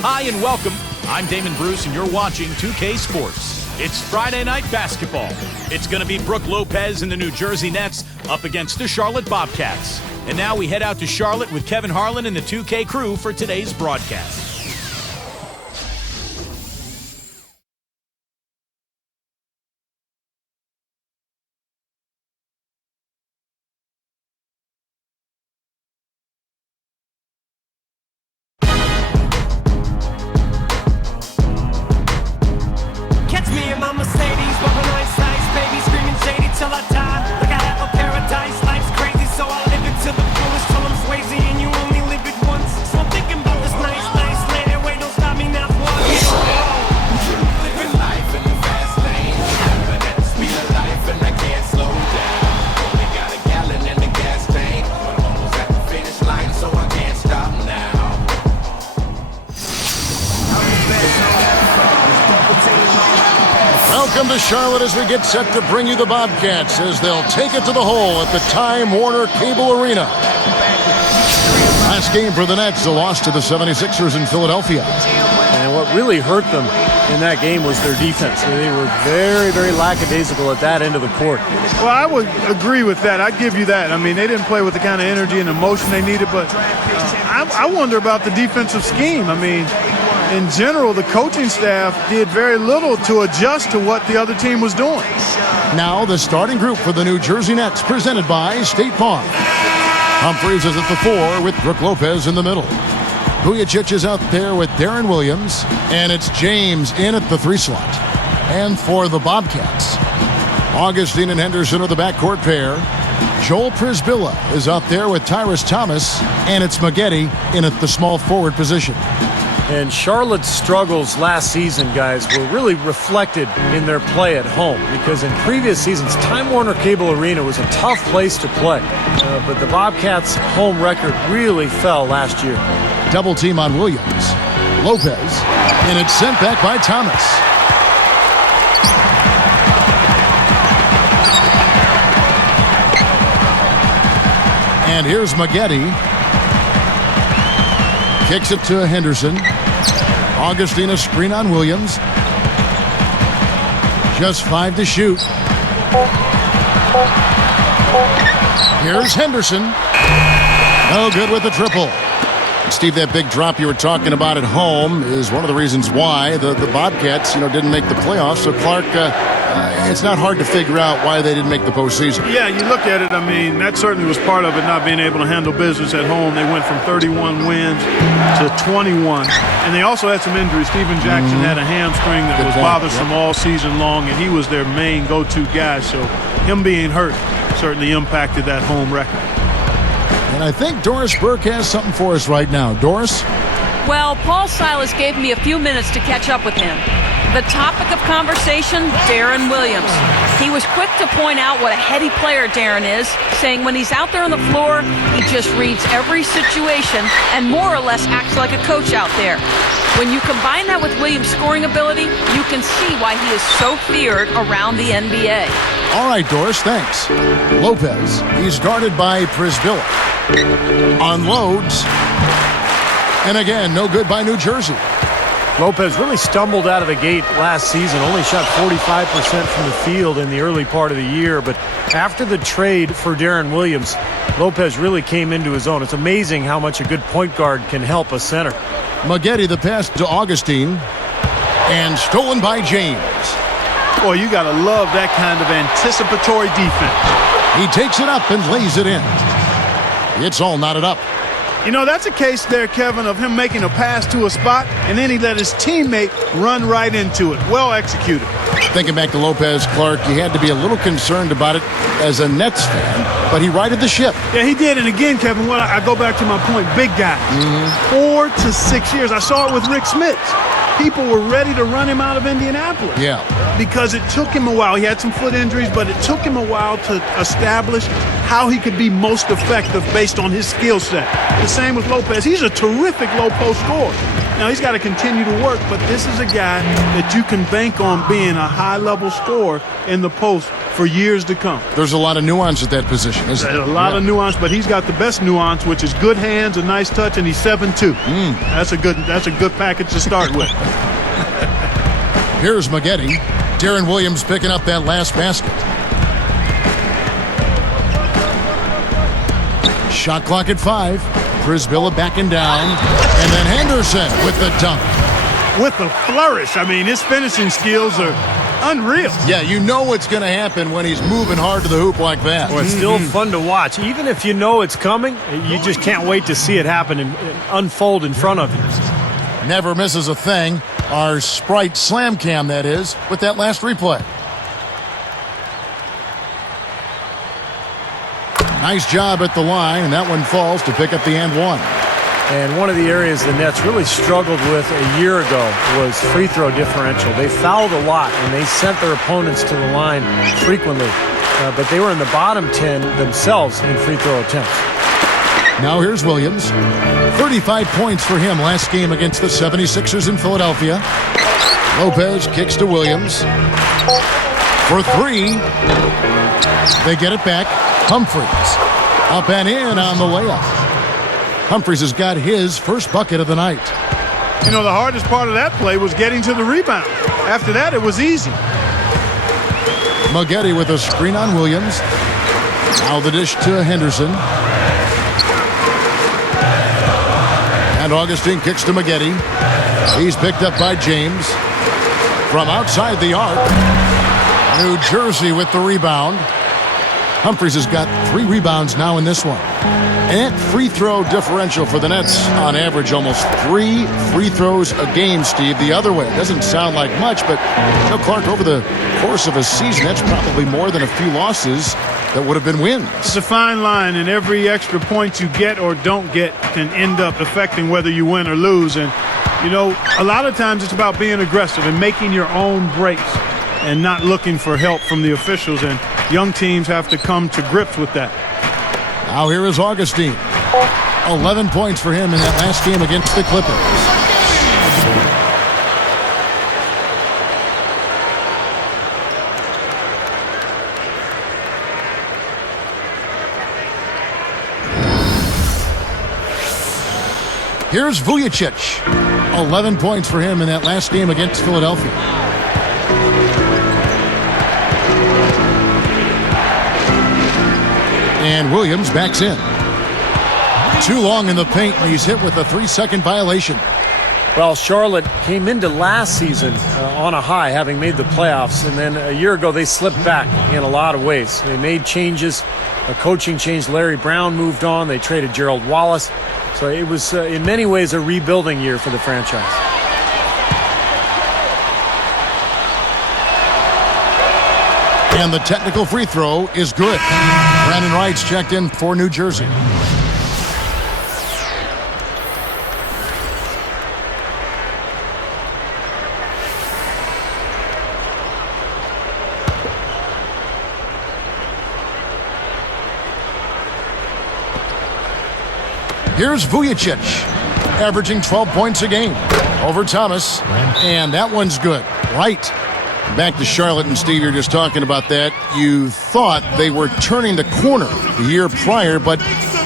Hi and welcome. I'm Damon Bruce and you're watching 2K Sports. It's Friday night basketball. It's going to be Brook Lopez and the New Jersey Nets up against the Charlotte Bobcats. And now we head out to Charlotte with Kevin Harlan and the 2K crew for today's broadcast. Welcome to Charlotte as we get set to bring you the Bobcats as they'll take it to the hole at the Time Warner Cable Arena. Last game for the Nets, a loss to the 76ers in Philadelphia. And what really hurt them in that game was their defense. They were very, very lackadaisical at that end of the court. Well, I would agree with that. I'd give you that. I mean, they didn't play with the kind of energy and emotion they needed, but I wonder about the defensive scheme. I mean, in general, the coaching staff did very little to adjust to what the other team was doing. Now the starting group for the New Jersey Nets, presented by State Farm. Humphries is at the 4 with Brook Lopez in the middle. Vujicic is out there with Darren Williams, and it's James in at the 3 slot. And for the Bobcats, Augustine and Henderson are the backcourt pair. Joel Przybilla is out there with Tyrus Thomas, and it's Maggette in at the small forward position. And Charlotte's struggles last season, guys, were really reflected in their play at home because in previous seasons, Time Warner Cable Arena was a tough place to play. But the Bobcats' home record really fell last year. Double team on Williams. Lopez, and it's sent back by Thomas. And here's Maggette. Kicks it to Henderson. Augustine, a screen on Williams. Just 5 to shoot. Here's Henderson. No good with the triple. Steve, that big drop you were talking about at home is one of the reasons why the Bobcats, didn't make the playoffs. So, Clark, it's not hard to figure out why they didn't make the postseason. Yeah, you look at it, I mean, that certainly was part of it, not being able to handle business at home. They went from 31 wins to 21. And they also had some injuries. Steven Jackson had a hamstring that was bothersome all season long, and he was their main go-to guy. So him being hurt certainly impacted that home record. And I think Doris Burke has something for us right now. Doris? Well, Paul Silas gave me a few minutes to catch up with him. The topic of conversation, Darren Williams. He was quick to point out what a heady player Darren is, saying when he's out there on the floor, he just reads every situation and more or less acts like a coach out there. When you combine that with Williams' scoring ability, you can see why he is so feared around the NBA. All right, Doris, thanks. Lopez, he's guarded by Przybilla. Unloads. And again, no good by New Jersey. Lopez really stumbled out of the gate last season, only shot 45% from the field in the early part of the year. But after the trade for Darren Williams, Lopez really came into his own. It's amazing how much a good point guard can help a center. Maggette, the pass to Augustine, and stolen by James. Boy, you got to love that kind of anticipatory defense. He takes it up and lays it in. It's all knotted up. That's a case there, Kevin, of him making a pass to a spot, and then he let his teammate run right into it. Well executed. Thinking back to Lopez, Clark, you had to be a little concerned about it as a Nets fan, but he righted the ship. Yeah, he did. And again, Kevin, I go back to my point, big guy. 4 to 6 years. I saw it with Rick Smith. People were ready to run him out of Indianapolis. Yeah. Because it took him a while. He had some foot injuries, but it took him a while to establish how he could be most effective based on his skill set. The same with Lopez. He's a terrific low post scorer. Now, he's got to continue to work, but this is a guy that you can bank on being a high-level scorer in the post for years to come. There's a lot of nuance at that position, isn't there? A lot of nuance, but he's got the best nuance, which is good hands, a nice touch, and he's 7'2". That's a good package to start with. Here's Maggette. Darren Williams picking up that last basket. Shot clock at 5. Prisbilla backing down. And then Henderson with the dunk. With the flourish. I mean, his finishing skills are unreal. Yeah, you know what's going to happen when he's moving hard to the hoop like that. Well, it's still fun to watch. Even if you know it's coming, you just can't wait to see it happen and unfold in front of you. Never misses a thing. Our Sprite Slam Cam, that is, with that last replay. Nice job at the line, and that one falls to pick up the and one. And one of the areas the Nets really struggled with a year ago was free throw differential. They fouled a lot, and they sent their opponents to the line frequently. But they were in the bottom 10 themselves in free throw attempts. Now here's Williams. 35 points for him last game against the 76ers in Philadelphia. Lopez kicks to Williams. For 3. They get it back. Humphries up and in on the layup. Humphries has got his first bucket of the night. You know, the hardest part of that play was getting to the rebound. After that, it was easy. Maggette with a screen on Williams. Now the dish to Henderson. And Augustine kicks to Maggette. He's picked up by James. From outside the arc. New Jersey with the rebound. Humphries has got 3 rebounds now in this one. And that free throw differential for the Nets, on average, almost 3 free throws a game, Steve. The other way, it doesn't sound like much, but you know, Clark, over the course of a season, that's probably more than a few losses that would have been wins. It's a fine line, and every extra point you get or don't get can end up affecting whether you win or lose. And, you know, a lot of times it's about being aggressive and making your own breaks and not looking for help from the officials. And young teams have to come to grips with that. Now here is Augustine. 11 points for him in that last game against the Clippers. Here's Vujacic. 11 points for him in that last game against Philadelphia. And Williams backs in. Too long in the paint, and he's hit with a 3-second violation. Well, Charlotte came into last season on a high, having made the playoffs, and then a year ago they slipped back in a lot of ways. They made changes. A coaching change. Larry Brown moved on. They traded Gerald Wallace. So it was, in many ways, a rebuilding year for the franchise. And the technical free throw is good. Brandon Wright's checked in for New Jersey. Here's Vujacic, averaging 12 points a game over Thomas, and that one's good. Right. Back to Charlotte, and Steve, you're just talking about that. You thought they were turning the corner the year prior, but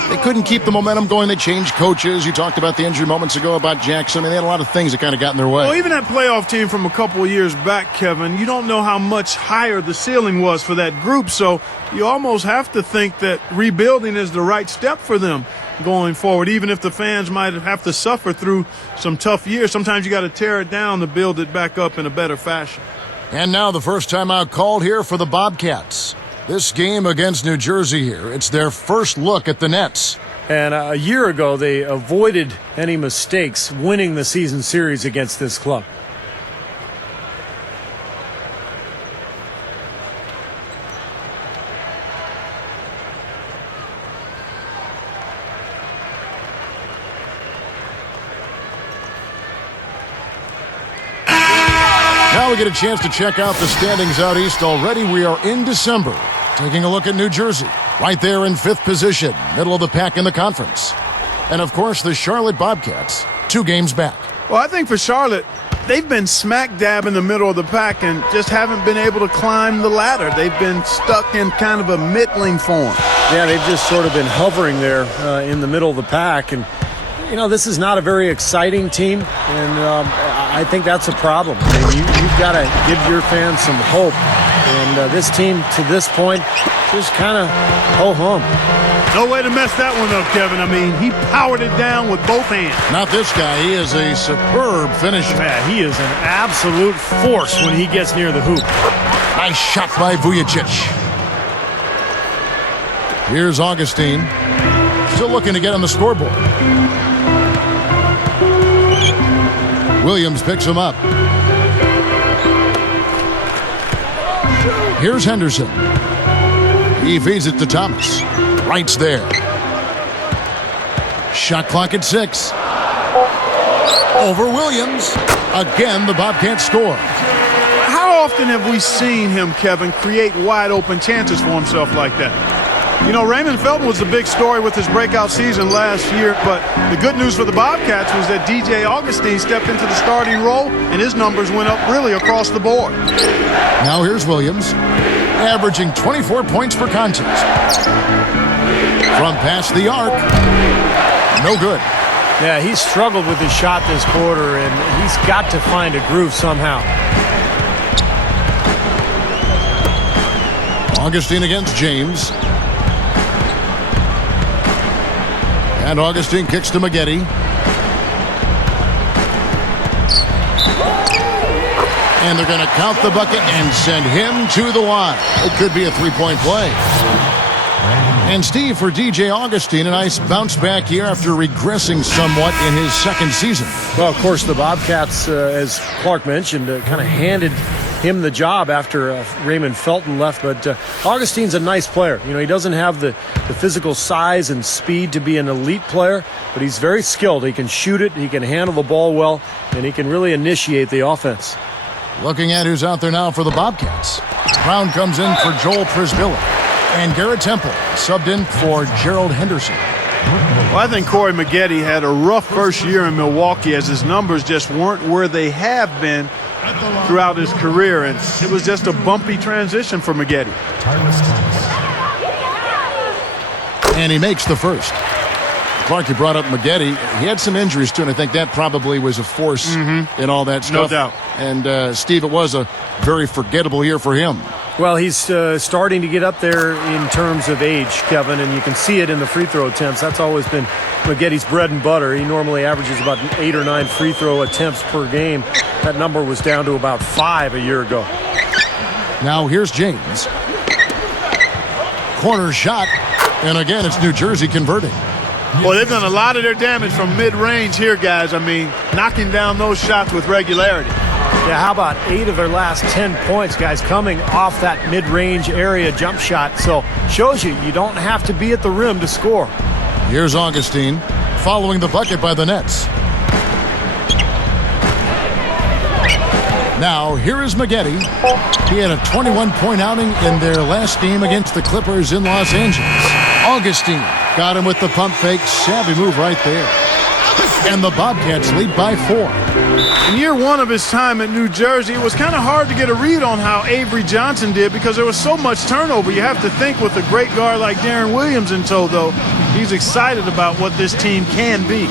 they couldn't keep the momentum going. They changed coaches. You talked about the injury moments ago about Jackson. I mean, they had a lot of things that kind of got in their way. Well, even that playoff team from a couple of years back, Kevin, you don't know how much higher the ceiling was for that group, so you almost have to think that rebuilding is the right step for them going forward, even if the fans might have to suffer through some tough years. Sometimes you got to tear it down to build it back up in a better fashion. And now the first timeout called here for the Bobcats. This game against New Jersey here, it's their first look at the Nets. And a year ago, they avoided any mistakes winning the season series against this club. Now we get a chance to check out the standings out east. Already we are in December. Taking a look at New Jersey, right there in 5th position, middle of the pack in the conference. And of course, the Charlotte Bobcats, 2 games back. Well, I think for Charlotte, they've been smack dab in the middle of the pack and just haven't been able to climb the ladder. They've been stuck in kind of a middling form. Yeah, they've just sort of been hovering there in the middle of the pack. And, you know, this is not a very exciting team, and I think that's a problem. I mean, you've got to give your fans some hope. And this team, to this point, just kind of ho-hum. No way to mess that one up, Kevin. I mean, he powered it down with both hands. Not this guy. He is a superb finisher. Man, he is an absolute force when he gets near the hoop. Nice shot by Vujacic. Here's Augustine. Still looking to get on the scoreboard. Williams picks him up. Here's Henderson. He feeds it to Thomas. Wright's there. Shot clock at 6. Over Williams. Again, the Bobcats score. How often have we seen him, Kevin, create wide open chances for himself like that? You know, Raymond Felton was the big story with his breakout season last year, but the good news for the Bobcats was that DJ Augustine stepped into the starting role, and his numbers went up really across the board. Now here's Williams, averaging 24 points per contest. From past the arc, no good. Yeah, he's struggled with his shot this quarter, and he's got to find a groove somehow. Augustine against James. And Augustine kicks to Maggette. And they're going to count the bucket and send him to the line. It could be a three-point play. And Steve, for DJ Augustine, a nice bounce back here after regressing somewhat in his second season. Well, of course, the Bobcats, as Clark mentioned, kind of handed him the job after Raymond Felton left. But Augustine's a nice player. You know, he doesn't have the physical size and speed to be an elite player, but he's very skilled. He can shoot it, he can handle the ball well, and he can really initiate the offense. Looking at who's out there now for the Bobcats. Brown comes in for Joel Prisbilla. And Garrett Temple subbed in for Gerald Henderson. Well, I think Corey Maggette had a rough first year in Milwaukee as his numbers just weren't where they have been throughout his career, and it was just a bumpy transition for Maggette. And he makes the first. Clark, you brought up Maggette. He had some injuries, too, and I think that probably was a force in all that stuff. No doubt. And, Steve, it was a very forgettable year for him. Well, he's starting to get up there in terms of age, Kevin, and you can see it in the free throw attempts. That's always been Maggette's bread and butter. He normally averages about 8 or 9 free throw attempts per game. That number was down to about 5 a year ago. Now here's James. Corner shot, and again, it's New Jersey converting. Well, they've done a lot of their damage from mid-range here, guys. I mean, knocking down those shots with regularity. Yeah, how about 8 of their last 10 points, guys, coming off that mid-range area jump shot. So shows you don't have to be at the rim to score. Here's Augustine following the bucket by the Nets. Now, here is Maggette. He had a 21-point outing in their last game against the Clippers in Los Angeles. Augustine got him with the pump fake. Savvy move right there. And the Bobcats lead by 4. In year one of his time at New Jersey, it was kind of hard to get a read on how Avery Johnson did because there was so much turnover. You have to think with a great guard like Darren Williams in tow, though, he's excited about what this team can be.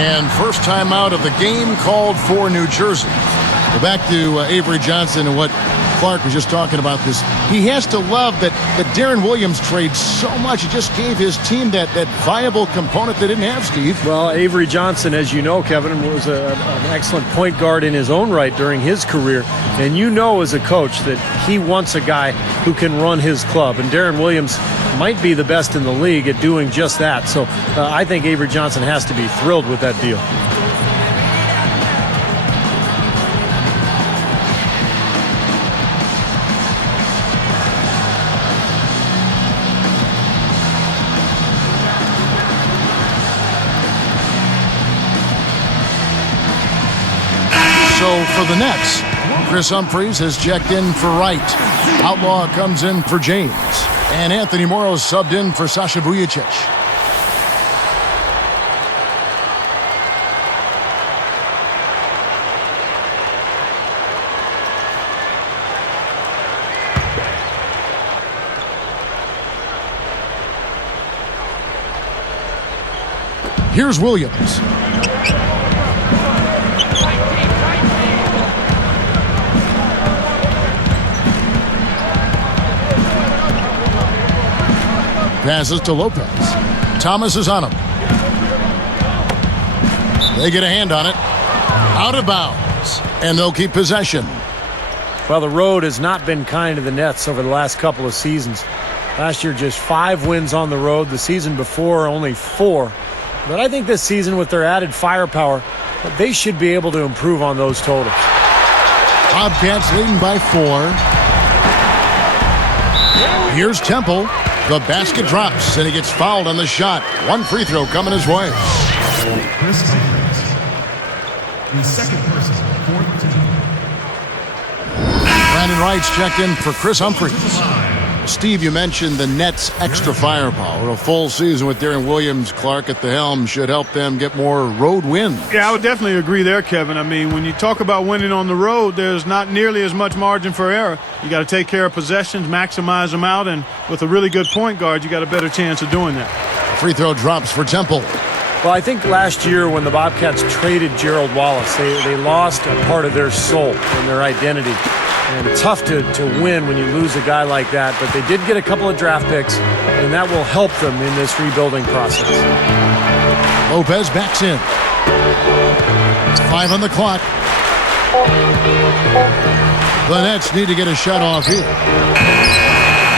And first time out of the game called for New Jersey. Well, back to Avery Johnson and what Clark was just talking about this. He has to love that Darren Williams trade so much. He just gave his team that viable component they didn't have, Steve. Well, Avery Johnson, as you know, Kevin, was an excellent point guard in his own right during his career. And you know as a coach that he wants a guy who can run his club. And Darren Williams might be the best in the league at doing just that. So I think Avery Johnson has to be thrilled with that deal. So for the Nets, Chris Humphries has checked in for Wright. Outlaw comes in for James. And Anthony Morrow subbed in for Sasha Vujacic. Here's Williams. Passes to Lopez. Thomas is on him. They get a hand on it. Out of bounds. And they'll keep possession. Well, the road has not been kind to the Nets over the last couple of seasons. Last year, just 5 wins on the road. The season before, only 4. But I think this season, with their added firepower, they should be able to improve on those totals. Bobcats leading by 4. Here's Temple. The basket drops, and he gets fouled on the shot. 1 free throw coming his way. Chris Humphries. The second person, 14. Brandon Wright's checked in for Chris Humphries. Steve, you mentioned the Nets' extra firepower. A full season with Darren Williams, Clark at the helm should help them get more road wins. Yeah, I would definitely agree there, Kevin. I mean, when you talk about winning on the road, there's not nearly as much margin for error. You got to take care of possessions, maximize them out, and with a really good point guard, you got a better chance of doing that. Free throw drops for Temple. Well, I think last year when the Bobcats traded Gerald Wallace, they lost a part of their soul and their identity. And it's tough to win when you lose a guy like that, but they did get a couple of draft picks, and that will help them in this rebuilding process. Lopez backs in. 5 on the clock. The Nets need to get a shot off here.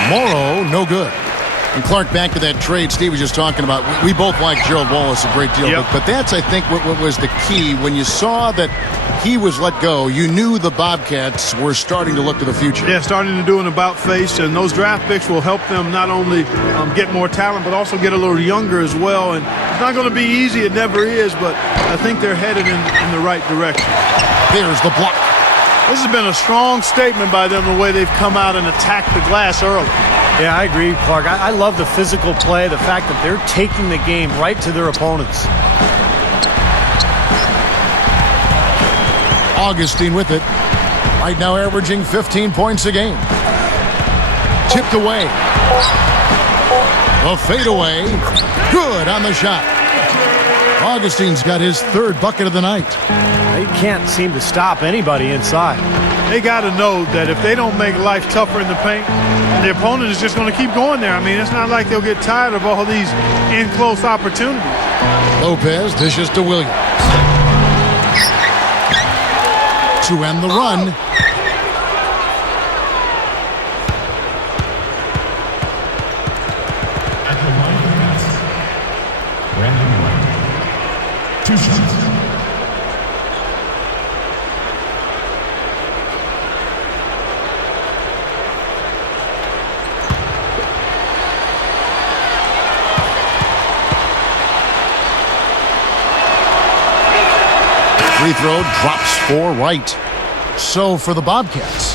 Morrow, no good. And Clark, back to that trade Steve was just talking about. We both like Gerald Wallace a great deal, Yep. but that's, I think, what was the key. When you saw that he was let go, you knew the Bobcats were starting to look to the future. Yeah, starting to do an about face, and those draft picks will help them not only get more talent, but also get a little younger as well. And it's not going to be easy. It never is, but I think they're headed in the right direction. There's the block. This has been a strong statement by them, the way they've come out and attacked the glass early. Yeah, I agree, Clark. I love the physical play, the fact that they're taking the game right to their opponents. Augustine with it. Right now averaging 15 points a game. Tipped away. A fadeaway. Good on the shot. Augustine's got his 3rd bucket of the night. They can't seem to stop anybody inside. They got to know that if they don't make life tougher in the paint, the opponent is just going to keep going there. I mean, it's not like they'll get tired of all these in-close opportunities. Lopez dishes to Williams. To end the run. At the line of the net, Brandon Wright. 2 shots. Free throw drops for Wright. So for the Bobcats,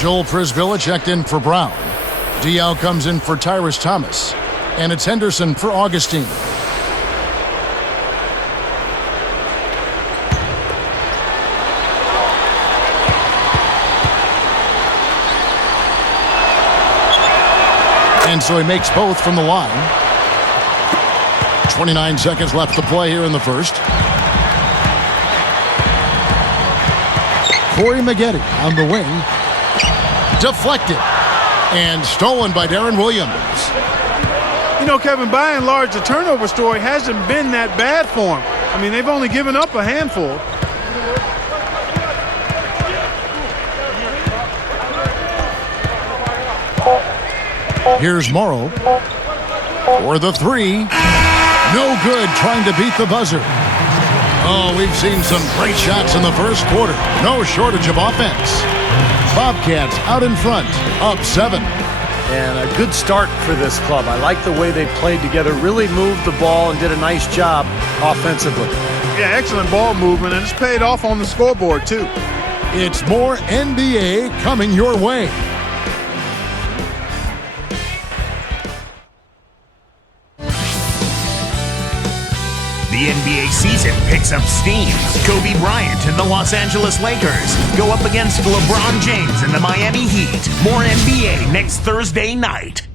Joel Prisvilla checked in for Brown. Diaw comes in for Tyrus Thomas. And it's Henderson for Augustine. And so he makes both from the line. 29 seconds left to play here in the first. Corey Maggette on the wing. Deflected. And stolen by Darren Williams. You know, Kevin, by and large, the turnover story hasn't been that bad for them. I mean, they've only given up a handful. Here's Morrow for the 3. No good, trying to beat the buzzer. Oh, we've seen some great shots in the first quarter. No shortage of offense. Bobcats out in front, up 7. And a good start for this club. I like the way they played together, really moved the ball and did a nice job offensively. Yeah, excellent ball movement, and it's paid off on the scoreboard, too. It's more NBA coming your way. The NBA season picks up steam. Kobe Bryant and the Los Angeles Lakers go up against LeBron James and the Miami Heat. More NBA next Thursday night.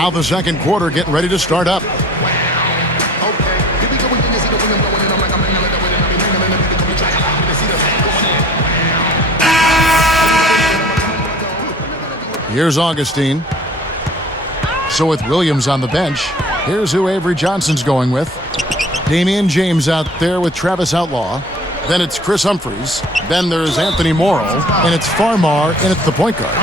Now the second quarter getting ready to start up. Here's Augustine. So with Williams on the bench, here's who Avery Johnson's going with. Damian James out there with Travis Outlaw. Then it's Chris Humphries. Then there's Anthony Morrow. And it's Farmar in at the point guard.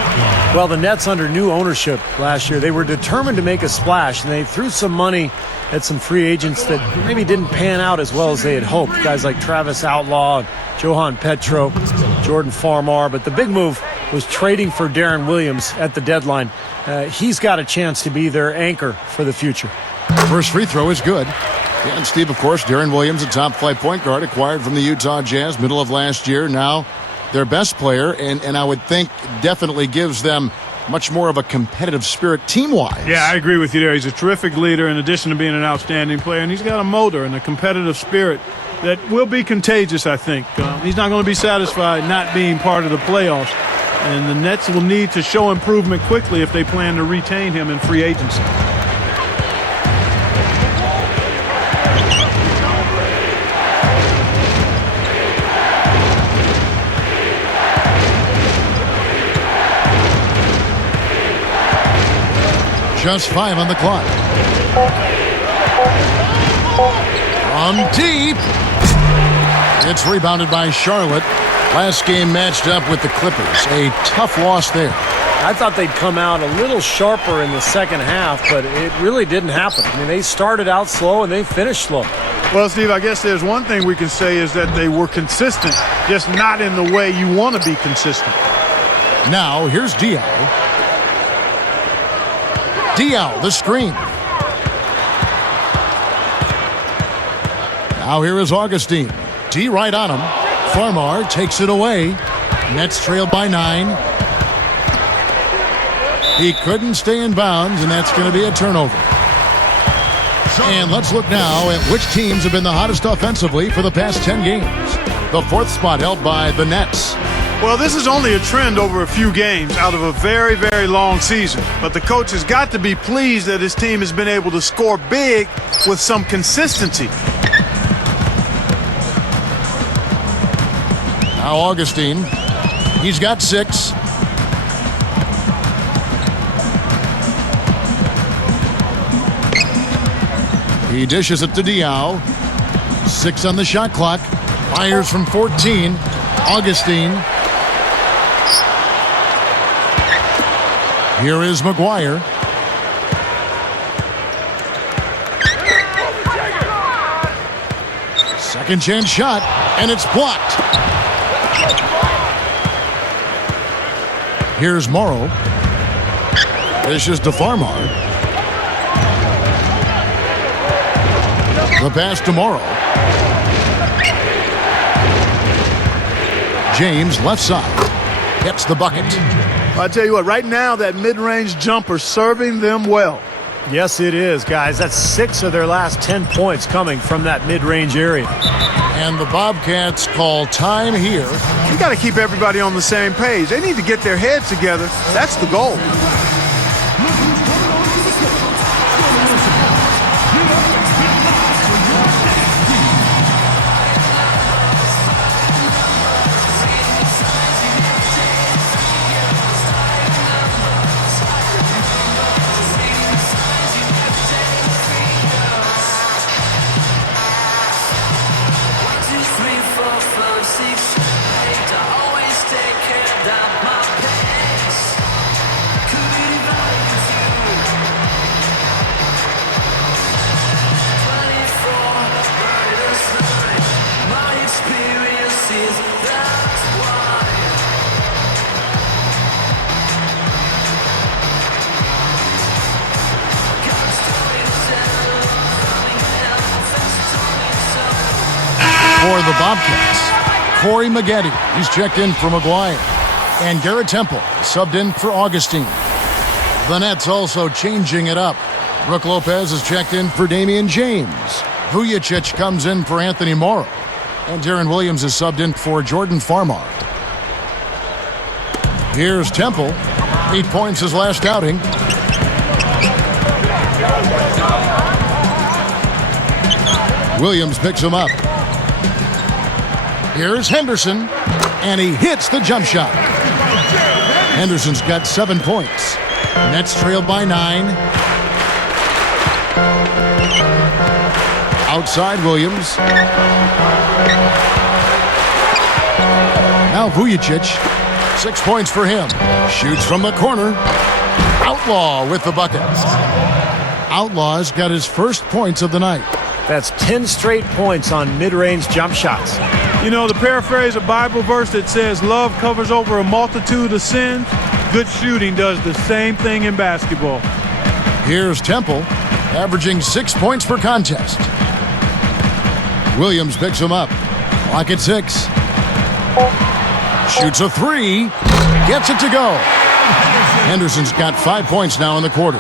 Well, the Nets under new ownership last year, they were determined to make a splash, and they threw some money at some free agents that maybe didn't pan out as well as they had hoped. Guys like Travis Outlaw, Johan Petro, Jordan Farmar. But the big move was trading for Darren Williams at the deadline. He's got a chance to be their anchor for the future. First free throw is good. And Steve, of course, Darren Williams, a top-flight point guard, acquired from the Utah Jazz middle of last year. Now their best player, and I would think definitely gives them much more of a competitive spirit team-wise. Yeah, I agree with you there. He's a terrific leader in addition to being an outstanding player, and he's got a motor and a competitive spirit that will be contagious, I think. He's not going to be satisfied not being part of the playoffs, and the Nets will need to show improvement quickly if they plan to retain him in free agency. Just 5 on the clock. From deep. It's rebounded by Charlotte. Last game matched up with the Clippers. A tough loss there. I thought they'd come out a little sharper in the second half, but it really didn't happen. I mean, they started out slow and they finished slow. Well, Steve, I guess there's one thing we can say is that they were consistent, just not in the way you want to be consistent. Now, here's Diaw. Diaw, the screen. Now here is Augustine. D right on him. Farmar takes it away. Nets trailed by 9. He couldn't stay in bounds, and that's going to be a turnover. And let's look now at which teams have been the hottest offensively for the past 10 games. The 4th spot held by the Nets. Well, this is only a trend over a few games out of a very, very long season. But the coach has got to be pleased that his team has been able to score big with some consistency. Now Augustine. He's got 6. He dishes it to Diaw. 6 on the shot clock. Fires from 14. Augustine. Here is McGuire. Second chance shot, and it's blocked. Here's Morrow. This is to Farmar. The pass to Morrow. James, left side. Gets the bucket. I tell you what, right now that mid-range jumper serving them well. Yes, it is, guys. That's 6 of their last 10 points coming from that mid-range area. And the Bobcats call time here. You got to keep everybody on the same page. They need to get their heads together. That's the goal. For the Bobcats, Corey Maggette. He's checked in for McGuire. And Garrett Temple subbed in for Augustine. The Nets also changing it up. Brook Lopez is checked in for Damian James. Vujicic comes in for Anthony Morrow. And Darren Williams is subbed in for Jordan Farmar. Here's Temple. 8 points his last outing. Williams picks him up. Here's Henderson, and he hits the jump shot. Henderson's got 7 points. Nets trailed by 9. Outside Williams. Now Vujicic, 6 points for him. Shoots from the corner. Outlaw with the bucket. Outlaw's got his first points of the night. That's 10 straight points on mid-range jump shots. You know, to paraphrase a Bible verse that says, love covers over a multitude of sins, good shooting does the same thing in basketball. Here's Temple, averaging 6 points per contest. Williams picks him up. Clock at 6. Shoots a 3. Gets it to go. Henderson's got 5 points now in the quarter.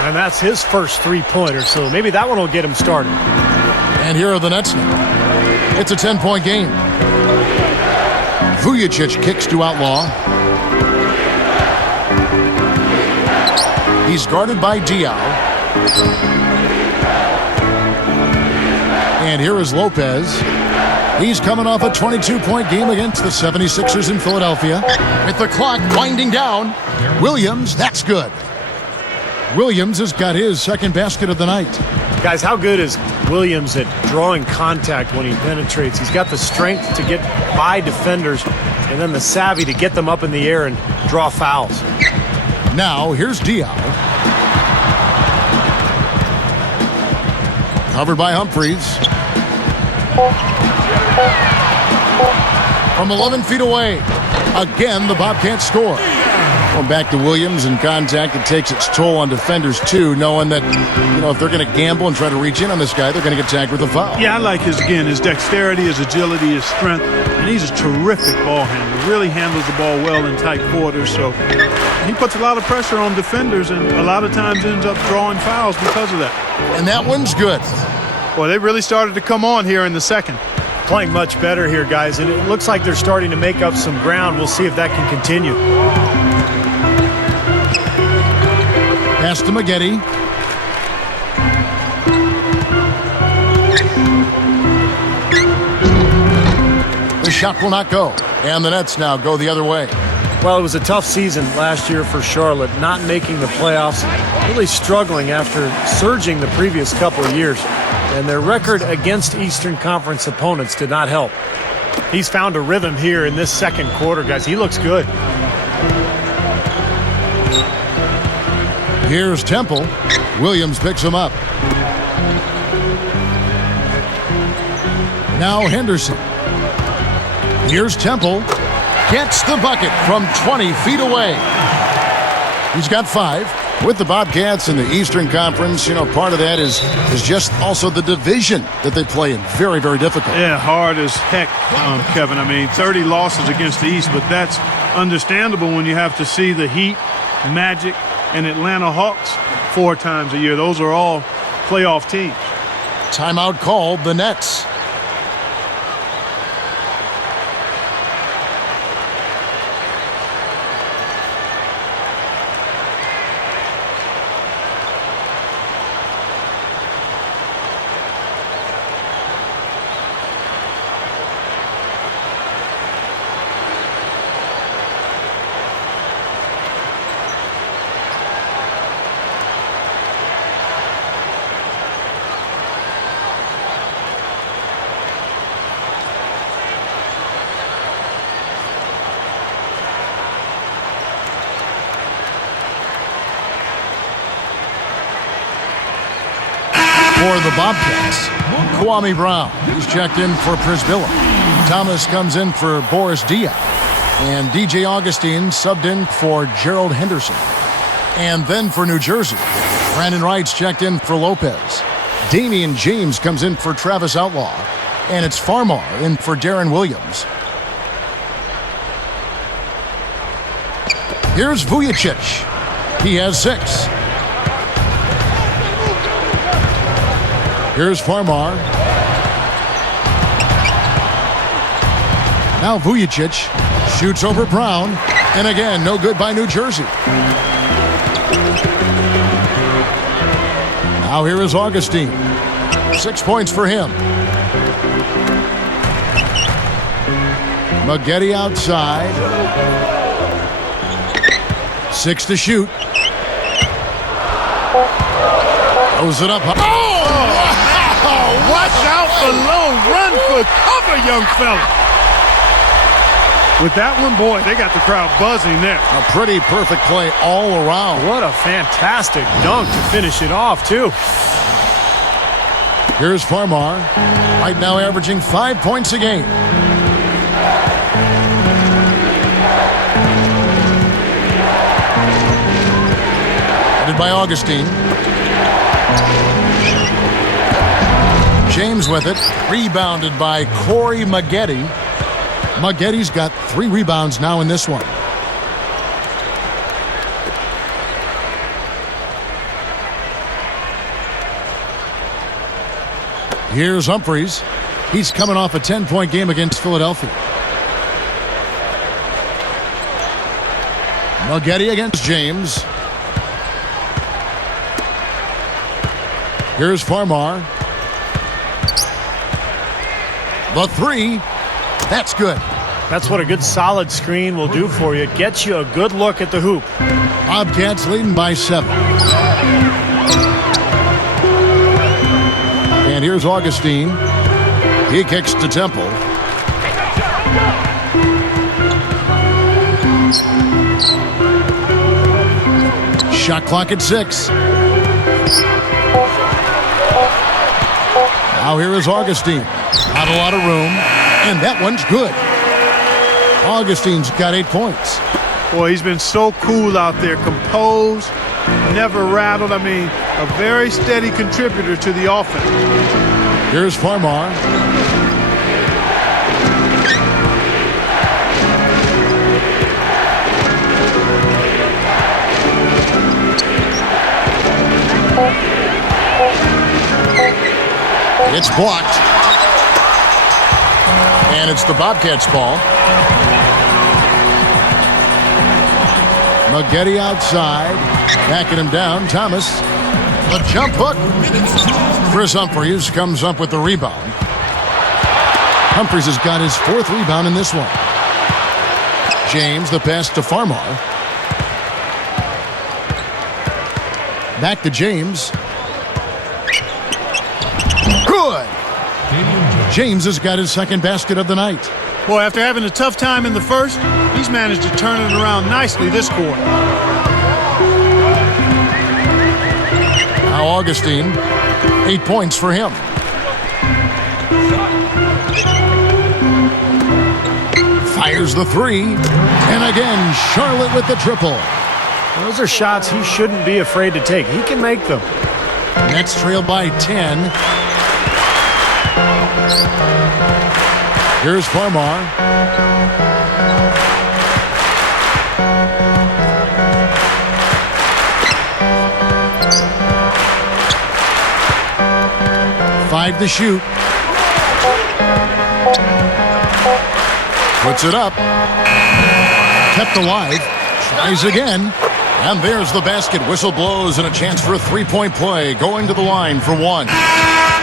And that's his first three-pointer, so maybe that one will get him started. And here are the Nets now. It's a 10-point game. Vujicic kicks to Outlaw. He's guarded by Diaw. And here is Lopez. He's coming off a 22-point game against the 76ers in Philadelphia. With the clock winding down, Williams, that's good. Williams has got his second basket of the night. Guys, how good is Williams at drawing contact when he penetrates? He's got the strength to get by defenders and then the savvy to get them up in the air and draw fouls. Now, here's Diaw. Covered by Humphries. From 11 feet away. Again, the Bobcats score. Going back to Williams and contact, it takes its toll on defenders too, knowing that, you know, if they're going to gamble and try to reach in on this guy, they're going to get tagged with a foul. Yeah, I like his dexterity, his agility, his strength, and he's a terrific ball handler. Really handles the ball well in tight quarters, so he puts a lot of pressure on defenders and a lot of times ends up drawing fouls because of that. And that one's good. Well, they really started to come on here in the second. Playing much better here, guys, and it looks like they're starting to make up some ground. We'll see if that can continue. Pass to Maggette. The shot will not go. And the Nets now go the other way. Well, it was a tough season last year for Charlotte, not making the playoffs, really struggling after surging the previous couple of years. And their record against Eastern Conference opponents did not help. He's found a rhythm here in this second quarter, guys. He looks good. Here's Temple. Williams picks him up. Now Henderson. Here's Temple. Gets the bucket from 20 feet away. He's got 5. With the Bobcats in the Eastern Conference, you know, part of that is just also the division that they play in. Very, very difficult. Yeah, hard as heck, Kevin. I mean, 30 losses against the East, but that's understandable when you have to see the Heat, Magic, and Atlanta Hawks 4 times a year. Those are all playoff teams. Timeout called the Nets. For the Bobcats, Kwame Brown, who's checked in for Prisbilla. Thomas comes in for Boris Diaw. And DJ Augustine subbed in for Gerald Henderson. And then for New Jersey, Brandon Wright's checked in for Lopez. Damian James comes in for Travis Outlaw. And it's Farmar in for Darren Williams. Here's Vujicic. He has 6. Here's Farmar. Now Vujicic shoots over Brown. And again, no good by New Jersey. Now here is Augustine. 6 points for him. Maggette outside. 6 to shoot. Throws it up. Oh, watch out below. Run for cover, young fella. With that one, boy, they got the crowd buzzing there. A pretty perfect play all around. What a fantastic dunk to finish it off, too. Here's Farmar. Right now averaging 5 points a game. Headed by Augustine. James with it. Rebounded by Corey Maggette. Maggette's got 3 rebounds now in this one. Here's Humphries. He's coming off a 10-point game against Philadelphia. Maggette against James. Here's Farmar. The 3. That's good. That's what a good solid screen will do for you. It gets you a good look at the hoop. Bobcats leading by 7. And here's Augustine. He kicks to Temple. Shot clock at 6. Now here is Augustine. Not a lot of room. And that one's good. Augustine's got 8 points. Boy, he's been so cool out there, composed, never rattled. I mean, a very steady contributor to the offense. Here's Farmar. It's blocked. And it's the Bobcats' ball. Maggette outside. Backing him down. Thomas. The jump hook. Chris Humphries comes up with the rebound. Humphries has got his 4th rebound in this one. James, the pass to Farmar. Back to James. Good. James has got his 2nd basket of the night. Boy, after having a tough time in the first, he's managed to turn it around nicely this quarter. Now Augustine, 8 points for him. Fires the 3. And again, Charlotte with the triple. Those are shots he shouldn't be afraid to take. He can make them. Nets trail by 10. Here's Farmar. Five to shoot. Puts it up. Kept alive. Tries again. And there's the basket. Whistle blows and a chance for a 3-point play. Going to the line for 1.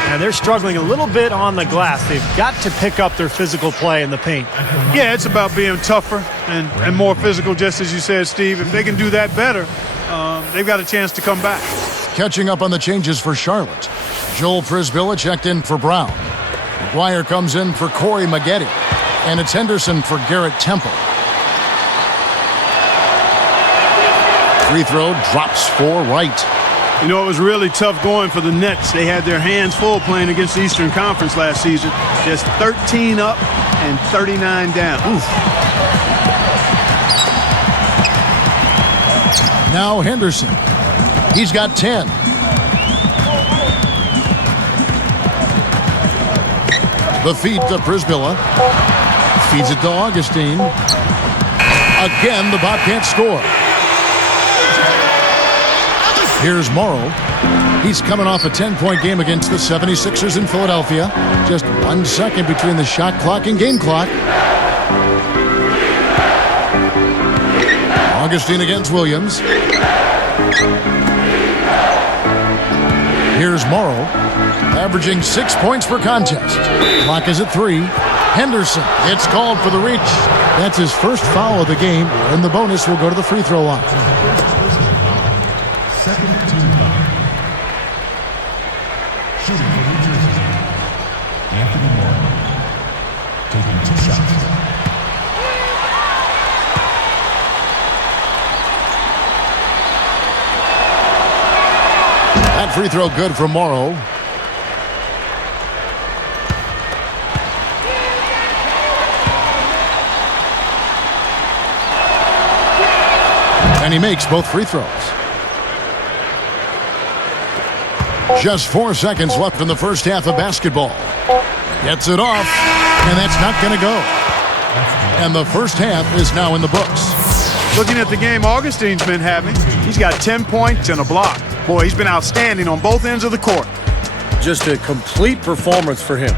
And they're struggling a little bit on the glass. They've got to pick up their physical play in the paint. Yeah, it's about being tougher and more physical, just as you said, Steve. If they can do that better, they've got a chance to come back. Catching up on the changes for Charlotte. Joel Frisbilla checked in for Brown. McGuire comes in for Corey Maggette. And it's Henderson for Garrett Temple. Free throw drops for Wright. You know, it was really tough going for the Nets. They had their hands full playing against the Eastern Conference last season. Just 13 up and 39 down. Oof. Now Henderson. He's got 10. The feed to Frisbilla. Feeds it to Augustine. Again, the Bobcats score. Here's Morrow. He's coming off a 10-point game against the 76ers in Philadelphia. Just 1 second between the shot clock and game clock. Augustine against Williams. Here's Morrow, averaging 6 points per contest. Clock is at 3. Henderson, it's called for the reach. That's his first foul of the game, and the bonus will go to the free throw line. Second team foul. Shooting for New Jersey. Anthony Moore. Taking 2 shots. That free throw good for Morrow. And he makes both free throws. Just 4 seconds left in the first half of basketball. Gets it off, and that's not going to go. And the first half is now in the books. Looking at the game Augustine's been having, he's got 10 points and a block. Boy, he's been outstanding on both ends of the court. Just a complete performance for him.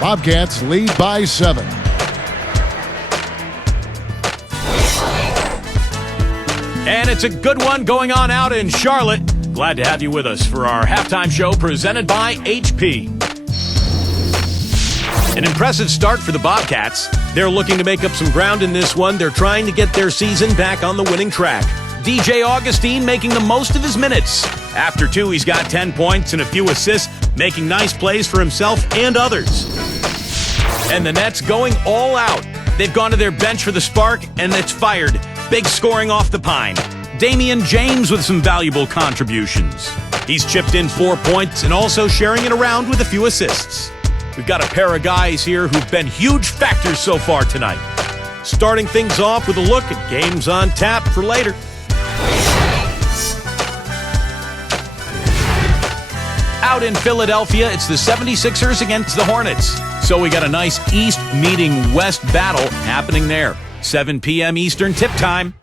Bobcats lead by 7. And it's a good one going on out in Charlotte. Glad to have you with us for our halftime show presented by HP. An impressive start for the Bobcats. They're looking to make up some ground in this one. They're trying to get their season back on the winning track. DJ Augustine making the most of his minutes. After 2, he's got 10 points and a few assists, making nice plays for himself and others. And the Nets going all out. They've gone to their bench for the spark, and it's fired. Big scoring off the pine. Damian James with some valuable contributions. He's chipped in 4 points and also sharing it around with a few assists. We've got a pair of guys here who've been huge factors so far tonight. Starting things off with a look at games on tap for later. Out in Philadelphia, it's the 76ers against the Hornets. So we got a nice East meeting West battle happening there. 7 p.m. Eastern tip time.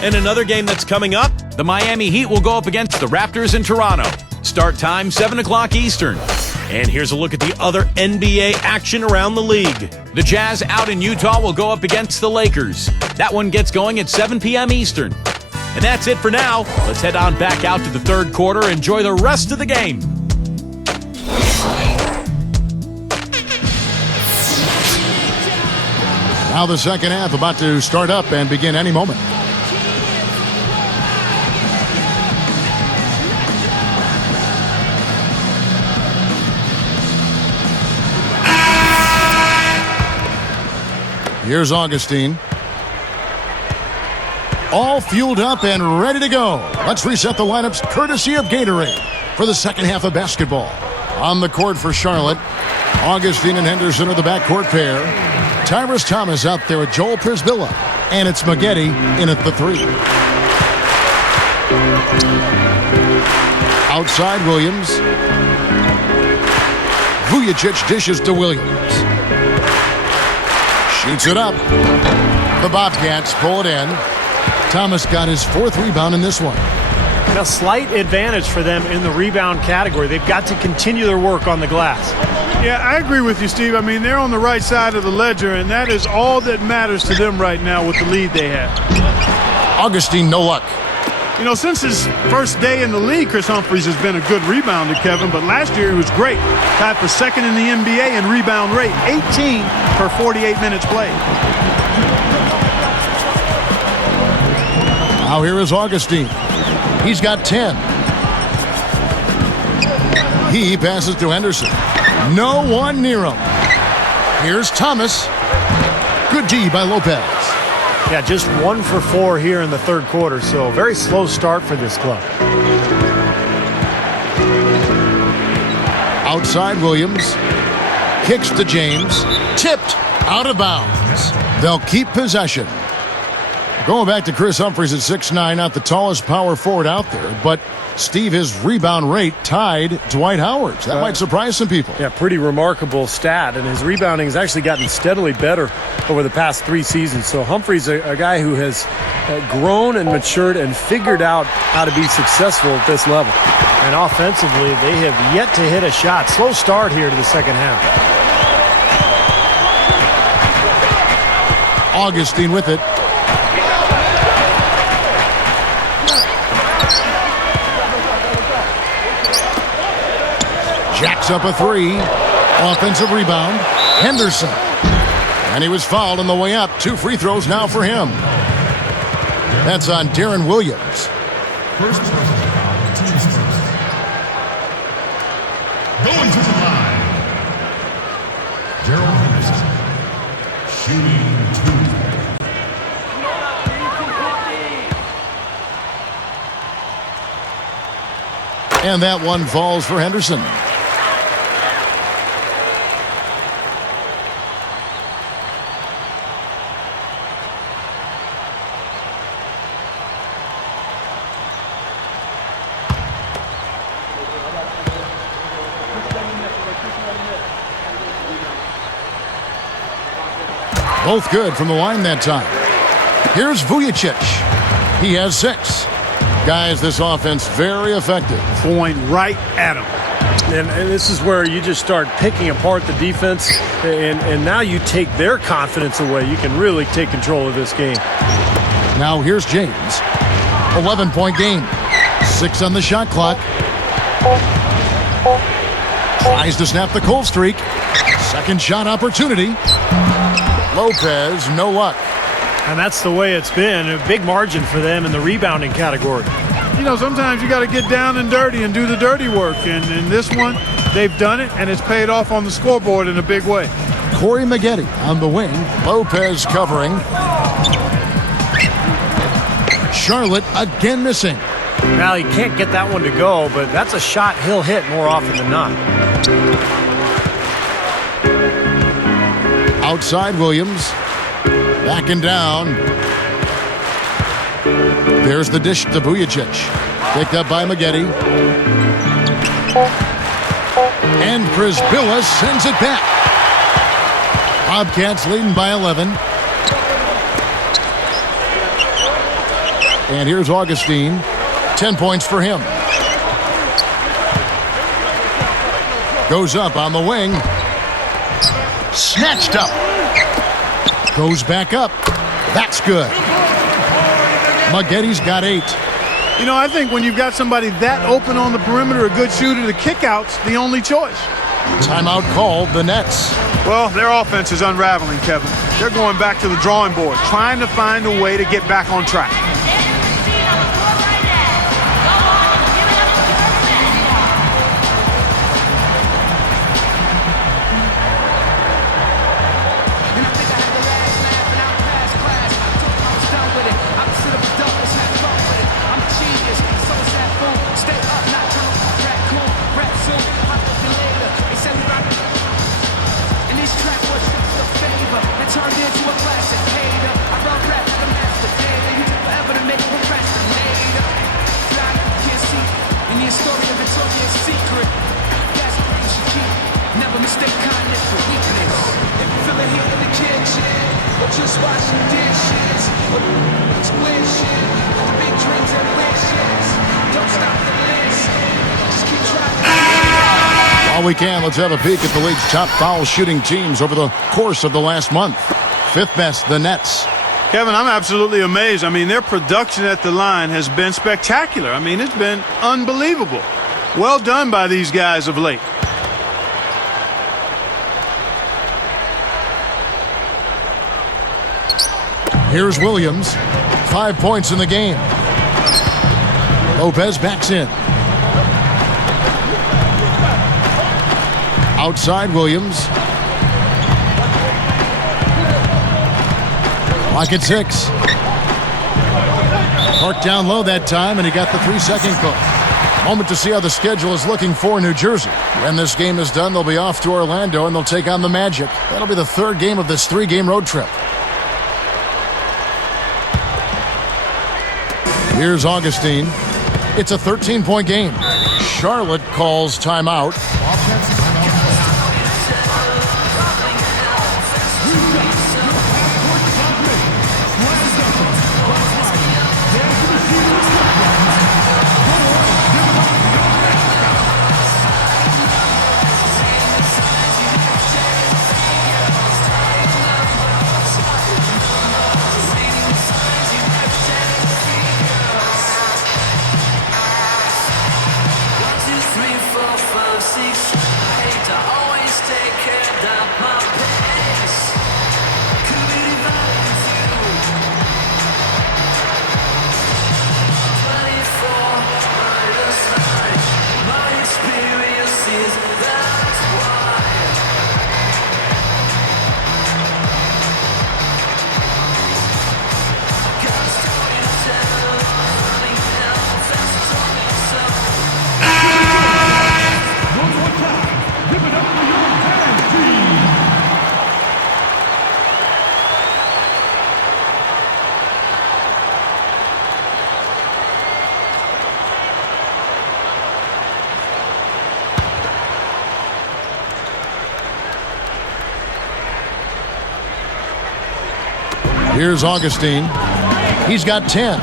And another game that's coming up, the Miami Heat will go up against the Raptors in Toronto. Start time, 7 o'clock Eastern. And here's a look at the other NBA action around the league. The Jazz out in Utah will go up against the Lakers. That one gets going at 7 p.m. Eastern. And that's it for now. Let's head on back out to the third quarter. Enjoy the rest of the game. Now the second half about to start up and begin any moment. Here's Augustine. All fueled up and ready to go. Let's reset the lineups courtesy of Gatorade for the second half of basketball. On the court for Charlotte, Augustine and Henderson are the backcourt pair. Tyrus Thomas out there with Joel Prisbilla. And it's Maggette in at the 3. Outside Williams. Vujicic dishes to Williams. Shoots it up. The Bobcats pull it in. Thomas got his 4th rebound in this one. A slight advantage for them in the rebound category. They've got to continue their work on the glass. Yeah, I agree with you, Steve. I mean, they're on the right side of the ledger, and that is all that matters to them right now with the lead they have. Augustine, no luck. You know, since his first day in the league, Chris Humphries has been a good rebounder, Kevin, but last year he was great. Tied for 2nd in the NBA in rebound rate, 18 per 48 minutes played. Now here is Augustine. He's got 10. He passes to Henderson. No one near him. Here's Thomas. Good D by Lopez. Yeah, just 1 for 4 here in the third quarter, so very slow start for this club. Outside Williams. Kicks to James. Tipped out of bounds. They'll keep possession. Going back to Chris Humphries at 6'9", not the tallest power forward out there, but Steve, his rebound rate tied Dwight Howard's. That might surprise some people. Yeah, pretty remarkable stat, and his rebounding has actually gotten steadily better over the past 3 seasons. So Humphries, a guy who has grown and matured and figured out how to be successful at this level. And offensively, they have yet to hit a shot. Slow start here to the second half. Augustine with it. Jacks up a three. Offensive rebound. Henderson. And he was fouled on the way up. 2 free throws now for him. That's on Darren Williams. First personal foul, team's first. Going to the line. Gerald Henderson. Shooting 2. And that one falls for Henderson. Both good from the line that time. Here's Vujicic. He has 6. Guys, this offense very effective. Going right at him. And this is where you just start picking apart the defense, and now you take their confidence away. You can really take control of this game. Now here's James. 11-point game. 6 on the shot clock. Tries to snap the cold streak. Second shot opportunity. Lopez, no luck. And that's the way it's been. A big margin for them in the rebounding category. You know, sometimes you got to get down and dirty and do the dirty work. And in this one, they've done it, and it's paid off on the scoreboard in a big way. Corey Maggette on the wing. Lopez covering. Charlotte again missing. Now, he can't get that one to go, but that's a shot he'll hit more often than not. Outside Williams. Backing down. There's the dish to Vujicic. Picked up by Maggette. And Prisbilla sends it back. Bobcats leading by 11. And here's Augustine. 10 points for him. Goes up on the wing. Snatched up. Goes back up. That's good. Maggette's got 8. You know, I think when you've got somebody that open on the perimeter, a good shooter, the kickout's the only choice. Timeout called, the Nets. Well, their offense is unraveling, Kevin. They're going back to the drawing board, trying to find a way to get back on track. While we can, let's have a peek at the league's top foul shooting teams over the course of the last month. 5th best, the Nets. Kevin, I'm absolutely amazed. I mean, their production at the line has been spectacular. I mean, it's been unbelievable. Well done by these guys of late. Here's Williams. 5 points in the game. Lopez backs in. Outside Williams. Clock at 6. Parked down low that time, and he got the 3-second call. Moment to see how the schedule is looking for New Jersey. When this game is done, they'll be off to Orlando, and they'll take on the Magic. That'll be the 3rd game of this 3-game road trip. Here's Augustine. It's a 13-point game. Charlotte calls timeout. Five, six. Here's Augustine. He's got 10.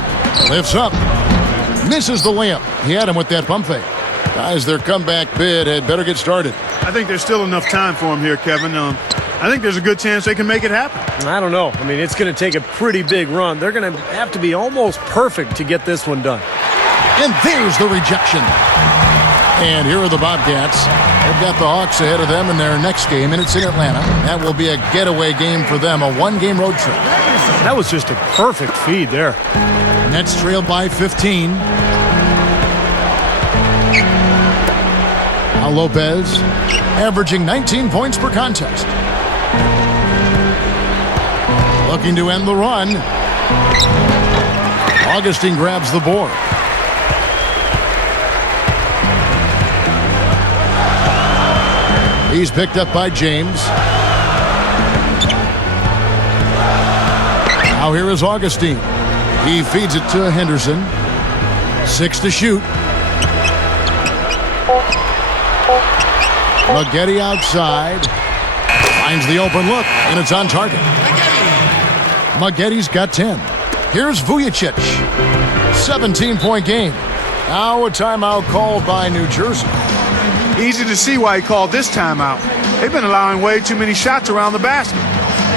Lifts up. Misses the layup. He had him with that pump fake. Guys, their comeback bid had better get started. I think there's still enough time for him here, Kevin. I think there's a good chance they can make it happen. I don't know. I mean, it's going to take a pretty big run. They're going to have to be almost perfect to get this one done. And there's the rejection. And here are the Bobcats. They've got the Hawks ahead of them in their next game, and it's in Atlanta. That will be a getaway game for them, a one-game road trip. That was just a perfect feed there. Nets trailed by 15. Now Lopez, averaging 19 points per contest. Looking to end the run. Augustine grabs the board. He's picked up by James. Now here is Augustine. He feeds it to Henderson. 6 to shoot. Maggette outside. Finds the open look, and it's on target. Maggette's got 10. Here's Vujicic. 17-point game. Now a timeout called by New Jersey. Easy to see why he called this timeout. They've been allowing way too many shots around the basket,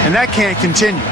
and that can't continue.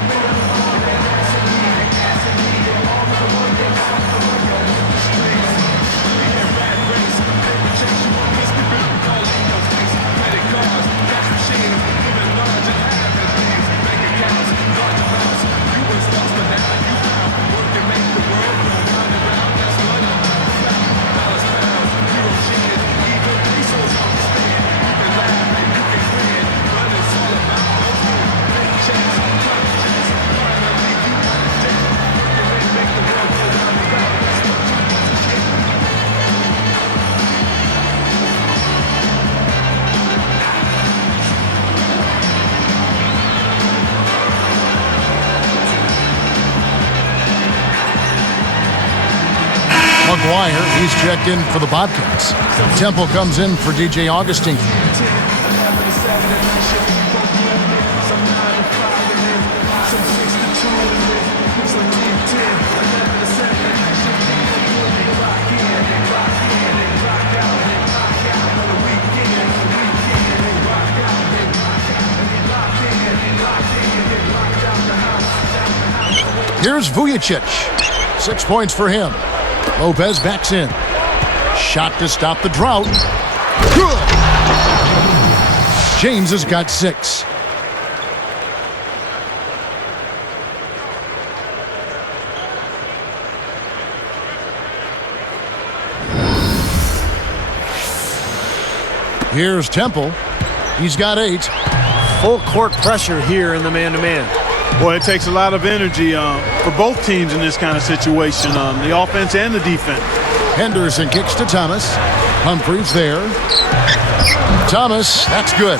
McGuire, he's checked in for the Bobcats. Temple comes in for DJ Augustine. Here's Vujicic. 6 points for him. Lopez backs in. Shot to stop the drought. Good. James has got 6. Here's Temple. He's got 8. Full court pressure here in the man-to-man. Boy, it takes a lot of energy for both teams in this kind of situation, the offense and the defense. Henderson kicks to Thomas. Humphries there. Thomas, that's good.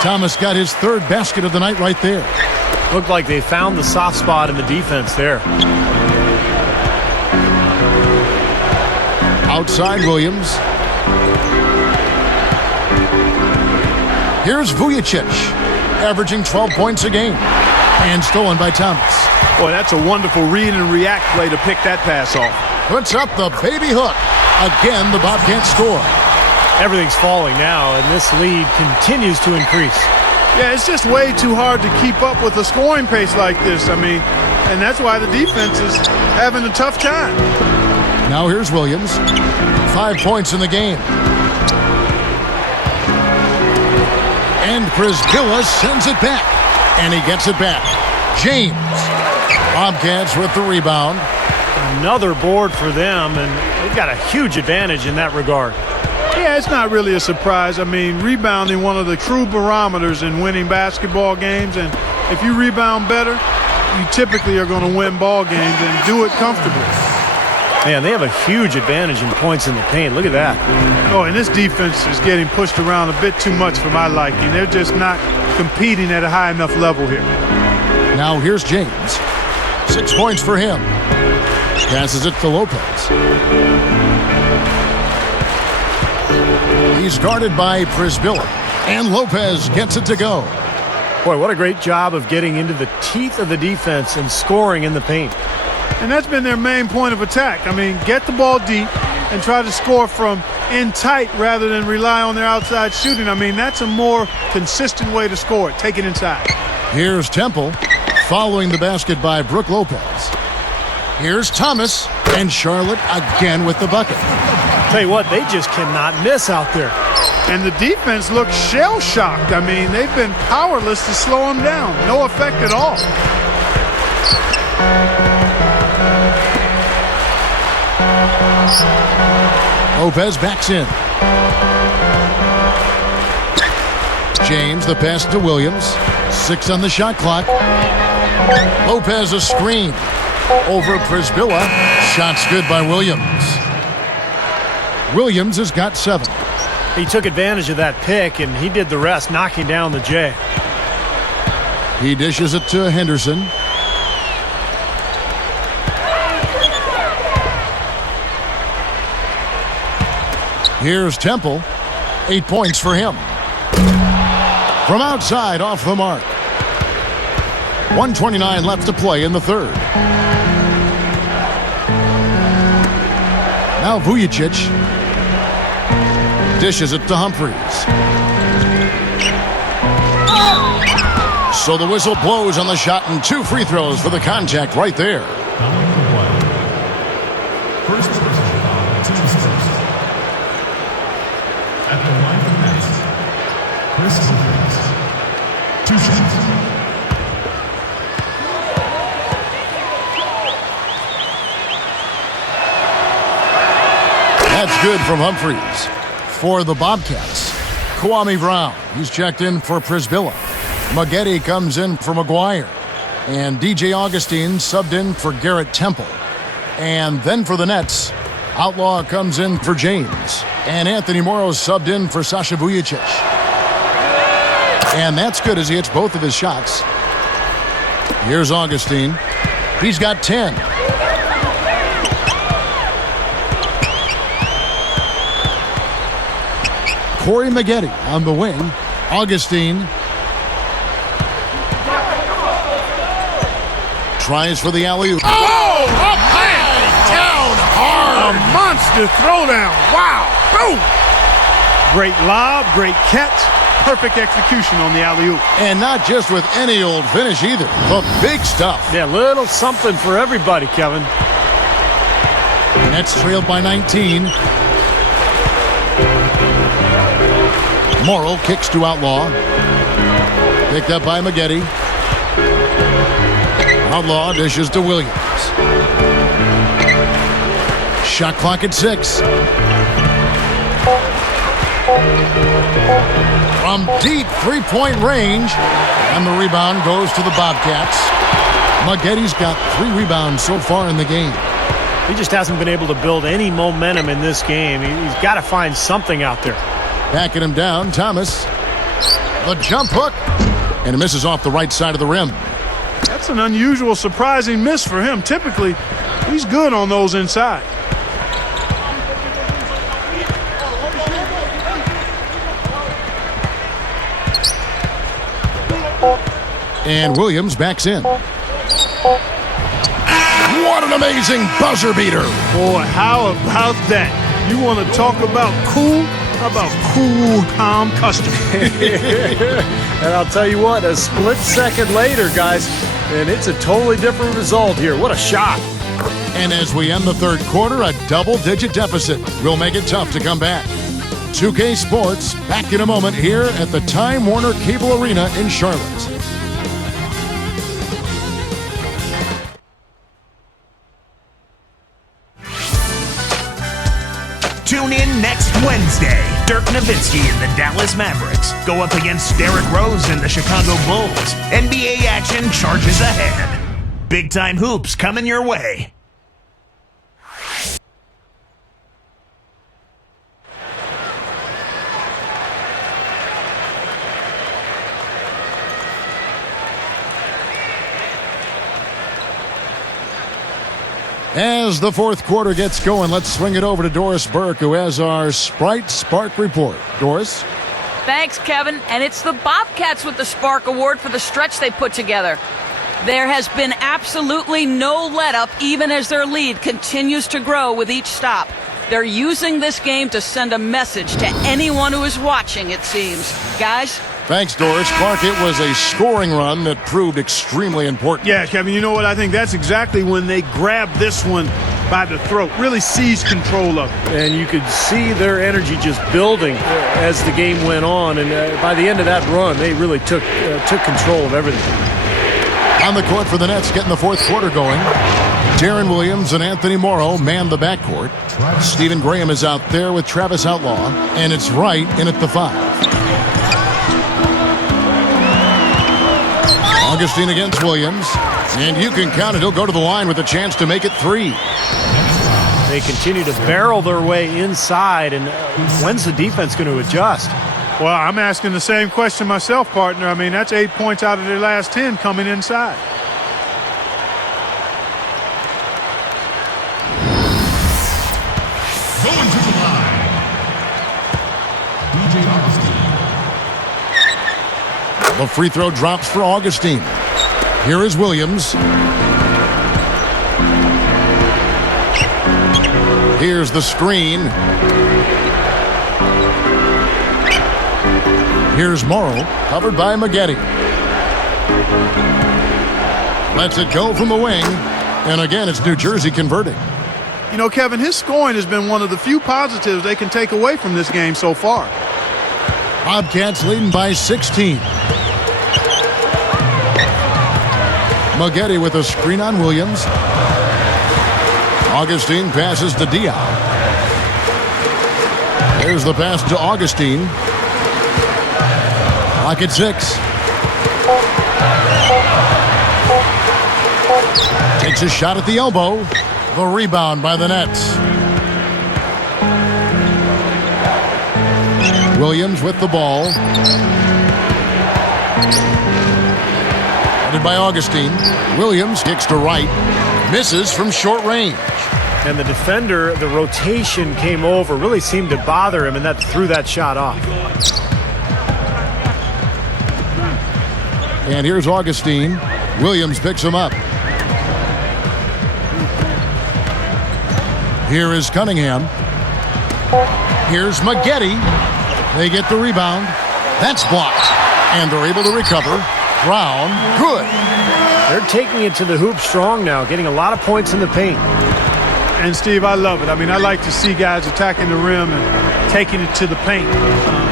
Thomas got his 3rd basket of the night right there. Looked like they found the soft spot in the defense there. Outside Williams. Here's Vujicic, averaging 12 points a game. And stolen by Thomas. Boy, that's a wonderful read and react play to pick that pass off. Puts up the baby hook. Again, the Bobcats score. Everything's falling now, and this lead continues to increase. Yeah, it's just way too hard to keep up with a scoring pace like this. I mean, and that's why the defense is having a tough time. Now here's Williams. 5 points in the game. And Priscilla sends it back. And he gets it back. James. Bobcats with the rebound. Another board for them, and they've got a huge advantage in that regard. Yeah, it's not really a surprise. I mean, rebounding one of the true barometers in winning basketball games, and if you rebound better, you typically are going to win ball games and do it comfortably. Man, they have a huge advantage in points in the paint. Look at that. Oh, and this defense is getting pushed around a bit too much for my liking. They're just not competing at a high enough level here. Now here's James. 6 points for him. Passes it to Lopez. He's guarded by Priscilla. And Lopez gets it to go. Boy, what a great job of getting into the teeth of the defense and scoring in the paint. And that's been their main point of attack. I mean, get the ball deep and try to score from in tight rather than rely on their outside shooting. I mean, that's a more consistent way to score it. Take it inside. Here's Temple following the basket by Brook Lopez. Here's Thomas, and Charlotte again with the bucket. Tell you what, they just cannot miss out there. And the defense looks shell-shocked. I mean, they've been powerless to slow them down. No effect at all. Lopez backs in. James, the pass to Williams. 6 on the shot clock. Lopez a screen. Over Prisbilla. Shots good by Williams. Williams has got 7. He took advantage of that pick, and he did the rest, knocking down the J. He dishes it to Henderson. Here's Temple. 8 points for him. From outside, off the mark. 1:29 left to play in the third. Now Vujacic dishes it to Humphries. So the whistle blows on the shot, and 2 free throws for the contact right there. First personal foul, team first. At the line of the net, Chris Humphries. 2 shots. That's good from Humphries. For the Bobcats, Kwame Brown. He's checked in for Prisbilla. Maggette comes in for McGuire. And DJ Augustine subbed in for Garrett Temple. And then for the Nets, Outlaw comes in for James. And Anthony Morrow subbed in for Sasha Vujacic. And that's good as he hits both of his shots. Here's Augustine. He's got 10. Corey Maggette on the wing. Augustine tries for the alley-oop. Oh, up high, down hard. A monster throwdown. Wow. Boom. Great lob, great catch. Perfect execution on the alley-oop. And not just with any old finish either. The big stuff. Yeah, little something for everybody, Kevin. Nets trailed by 19. Morrow kicks to Outlaw. Picked up by Maggette. Outlaw dishes to Williams. Shot clock at 6. From deep three-point range. And the rebound goes to the Bobcats. Maggette's got 3 rebounds so far in the game. He just hasn't been able to build any momentum in this game. He's got to find something out there. Backing him down, Thomas. The jump hook. And it misses off the right side of the rim. That's an unusual, surprising miss for him. Typically, he's good on those inside. And Williams backs in. What an amazing buzzer beater. Boy, how about that? You want to talk about cool? How about cool, calm, custom? And I'll tell you what, a split second later, guys, and it's a totally different result here. What a shot. And as we end the third quarter, a double-digit deficit will make it tough to come back. 2K Sports, back in a moment here at the Time Warner Cable Arena in Charlotte. Tune in next Wednesday. Dirk Nowitzki and the Dallas Mavericks go up against Derrick Rose and the Chicago Bulls. NBA action charges ahead. Big-time hoops coming your way. As the fourth quarter gets going, let's swing it over to Doris Burke, who has our Sprite Spark report. Doris? Thanks, Kevin. And it's the Bobcats with the Spark Award for the stretch they put together. There has been absolutely no let-up, even as their lead continues to grow with each stop. They're using this game to send a message to anyone who is watching, it seems. Guys? Thanks, Doris. Clark, it was a scoring run that proved extremely important. Yeah, Kevin, you know what? I think that's exactly when they grabbed this one by the throat, really seized control of it. And you could see their energy just building as the game went on. And by the end of that run, they really took control of everything. On the court for the Nets, getting the fourth quarter going. Darren Williams and Anthony Morrow man the backcourt. Stephen Graham is out there with Travis Outlaw, and it's Wright in at the 5. Augustine against Williams, and you can count it. He'll go to the line with a chance to make it 3. They continue to barrel their way inside, and when's the defense going to adjust? Well, I'm asking the same question myself, partner. I mean, that's 8 points out of their last 10 coming inside. Going to the line. DJ Augustine. The free throw drops for Augustine. Here is Williams. Here's the screen. Here's Morrow, covered by Maggette. Lets it go from the wing. And again, it's New Jersey converting. You know, Kevin, his scoring has been one of the few positives they can take away from this game so far. Bobcats leading by 16. Maggette with a screen on Williams. Augustine passes to Diop. There's the pass to Augustine. Clock at 6. Takes a shot at the elbow. The rebound by the Nets. Williams with the ball. Headed by Augustine. Williams kicks to right. Misses from short range. And the defender, the rotation came over, really seemed to bother him, and that threw that shot off. And here's Augustine. Williams picks him up. Here is Cunningham. Here's Maggette. They get the rebound. That's blocked. And they're able to recover. Brown, good. They're taking it to the hoop strong now, getting a lot of points in the paint. And, Steve, I love it. I mean, I like to see guys attacking the rim and taking it to the paint.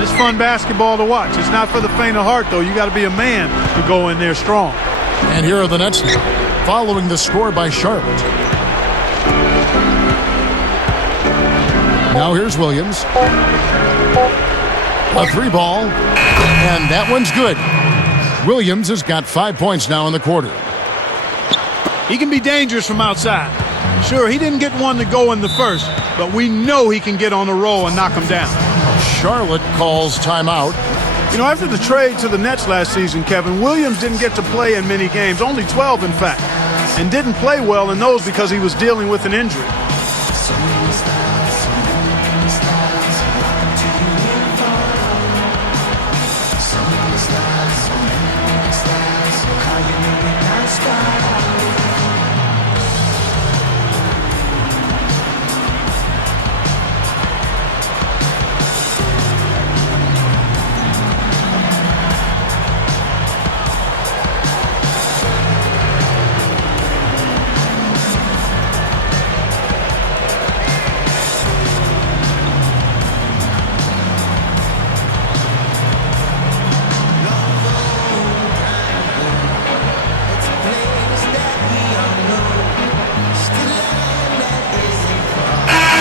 It's fun basketball to watch. It's not for the faint of heart, though. You got to be a man to go in there strong. And here are the Nets following the score by Charlotte. Now here's Williams. A 3 ball, and that one's good. Williams has got 5 points now in the quarter. He can be dangerous from outside. Sure, he didn't get one to go in the first, but we know he can get on a roll and knock him down. Charlotte calls timeout. You know, after the trade to the Nets last season, Kevin, Williams didn't get to play in many games, only 12 in fact, and didn't play well in those because he was dealing with an injury.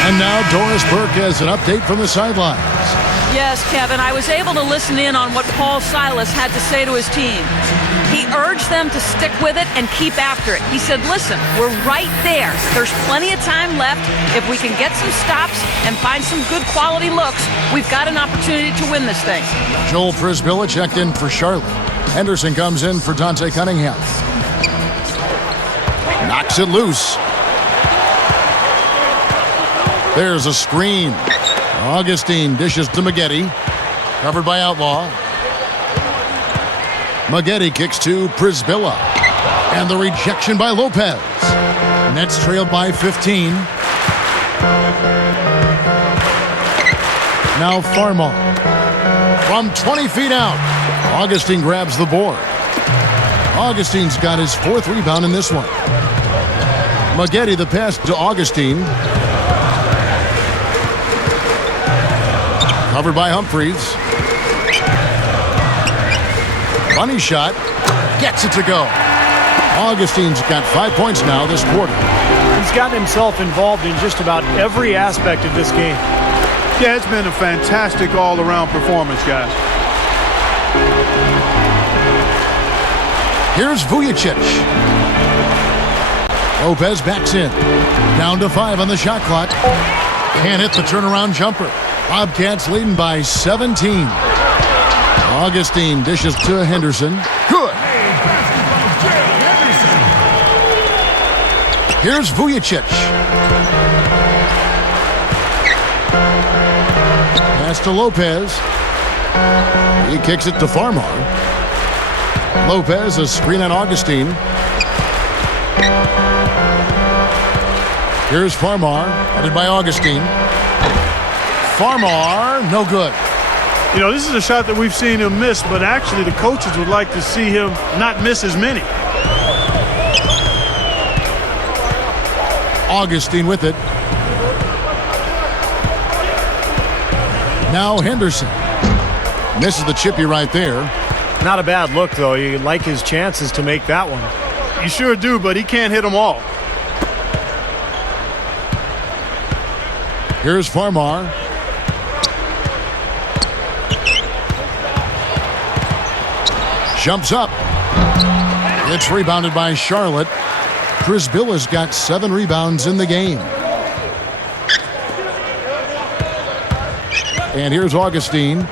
And now Doris Burke has an update from the sidelines. Yes, Kevin, I was able to listen in on what Paul Silas had to say to his team. He urged them to stick with it and keep after it. He said, listen, we're right there. There's plenty of time left. If we can get some stops and find some good quality looks, we've got an opportunity to win this thing. Joel Frisbilla checked in for Charlotte. Henderson comes in for Dante Cunningham. Knocks it loose. There's a screen. Augustine dishes to Maggette. Covered by Outlaw. Maggette kicks to Przybilla. And the rejection by Lopez. Nets trailed by 15. Now Farmar. From 20 feet out. Augustine grabs the board. Augustine's got his 4th rebound in this one. Maggette the pass to Augustine. Covered by Humphries. Bunny shot. Gets it to go. Augustine's got 5 points now this quarter. He's gotten himself involved in just about every aspect of this game. Yeah, it's been a fantastic all-around performance, guys. Here's Vujacic. Lopez backs in. Down to 5 on the shot clock. Can't hit the turnaround jumper. Bobcats leading by 17. Augustine dishes to Henderson. Good. Here's Vujacic. Pass to Lopez. He kicks it to Farmar. Lopez, a screen on Augustine. Here's Farmar, headed by Augustine. Farmar, no good. You know, this is a shot that we've seen him miss, but actually the coaches would like to see him not miss as many. Augustine with it. Now Henderson. Misses the chippy right there. Not a bad look, though. You like his chances to make that one. You sure do, but he can't hit them all. Here's Farmar. Jumps up. It's rebounded by Charlotte. Przbilla's got 7 rebounds in the game. And here's Augustine.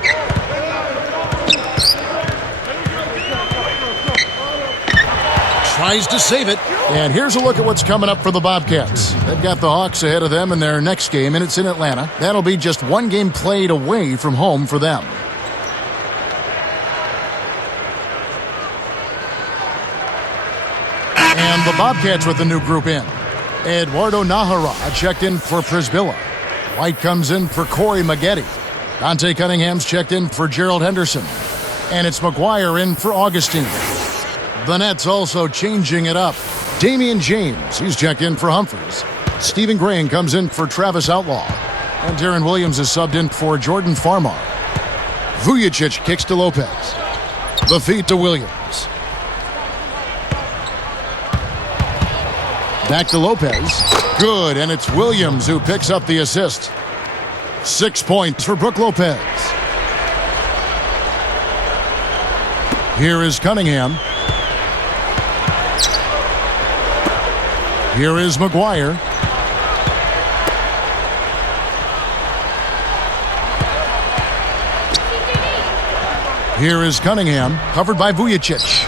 Tries to save it. And here's a look at what's coming up for the Bobcats. They've got the Hawks ahead of them in their next game, and it's in Atlanta. That'll be just 1 game played away from home for them. And the Bobcats with the new group in. Eduardo Nahara checked in for Przybilla. White comes in for Corey Maggette. Dante Cunningham's checked in for Gerald Henderson. And it's McGuire in for Augustine. The Nets also changing it up. Damian James, he's checked in for Humphries. Stephen Graham comes in for Travis Outlaw. And Darren Williams is subbed in for Jordan Farmar. Vujacic kicks to Lopez. The feed to Williams. Back to Lopez. Good, and it's Williams who picks up the assist. 6 points for Brook Lopez. Here is Cunningham. Here is McGuire. Here is Cunningham, covered by Vujacic.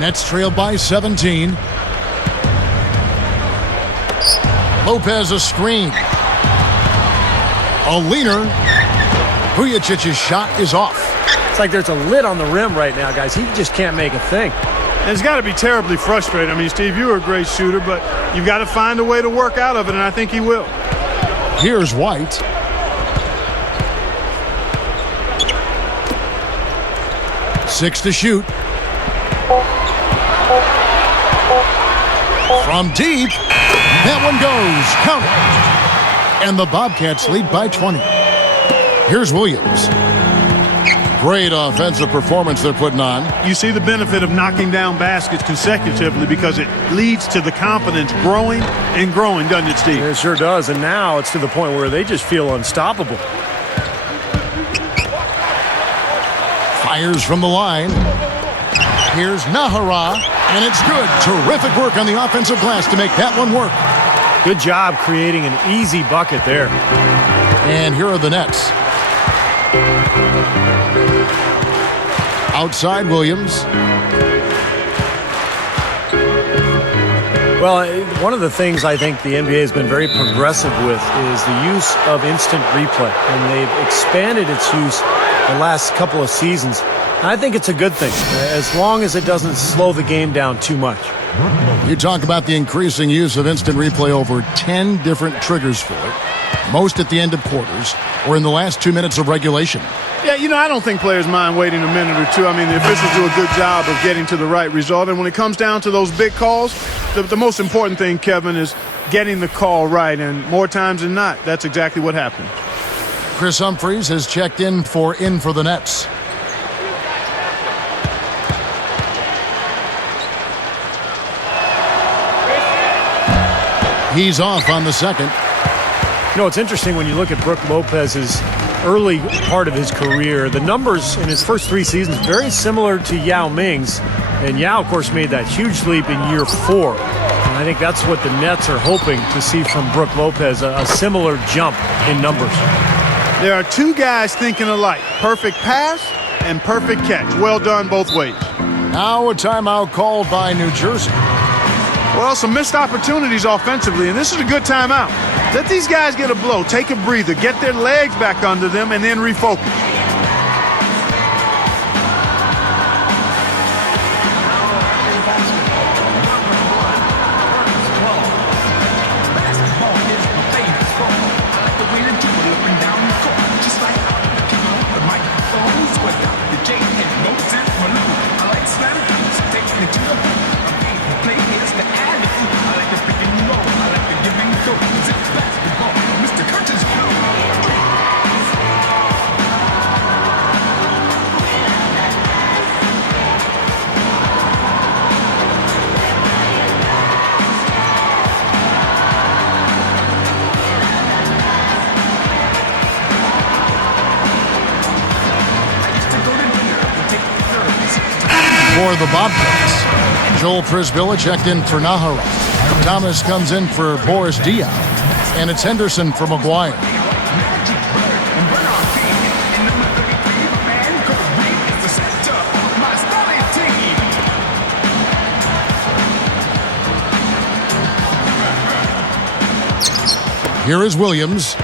Nets trailed by 17. Lopez a screen. A leaner. Vujacic's shot is off. It's like there's a lid on the rim right now, guys. He just can't make a thing. And it's got to be terribly frustrating. I mean, Steve, you're a great shooter, but you've got to find a way to work out of it, and I think he will. Here's White. Six to shoot. From deep. That one goes. Count it. And the Bobcats lead by 20. Here's Williams. Great offensive performance they're putting on. You see the benefit of knocking down baskets consecutively because it leads to the confidence growing and growing, doesn't it, Steve? It sure does. And now it's to the point where they just feel unstoppable. Fires from the line. Here's Nahara, and it's good. Terrific work on the offensive glass to make that one work. Good job creating an easy bucket there. And here are the Nets. Outside Williams. Well, one of the things I think the NBA has been very progressive with is the use of instant replay, and they've expanded its use the last couple of seasons. And I think it's a good thing, as long as it doesn't slow the game down too much. You talk about the increasing use of instant replay, over 10 different triggers for it, most at the end of quarters or in the last 2 minutes of regulation. Yeah, I don't think players mind waiting a minute or two. I mean, the officials do a good job of getting to the right result. And when it comes down to those big calls, the most important thing, Kevin, is getting the call right. And more times than not, that's exactly what happened. Chris Humphries has checked in for the Nets. He's off on the second. It's interesting when you look at Brook Lopez's early part of his career. The numbers in his first 3 seasons very similar to Yao Ming's. And Yao, of course, made that huge leap in year 4. And I think that's what the Nets are hoping to see from Brook Lopez, a similar jump in numbers. There are 2 guys thinking alike. Perfect pass and perfect catch. Well done both ways. Now a timeout called by New Jersey. Well, some missed opportunities offensively, and this is a good timeout. Let these guys get a blow, take a breather, get their legs back under them, and then refocus. For the Bobcats, Joel Prisbilla checked in for Nahara. Thomas comes in for Boris Diaw. And it's Henderson for McGuire. Here is Williams.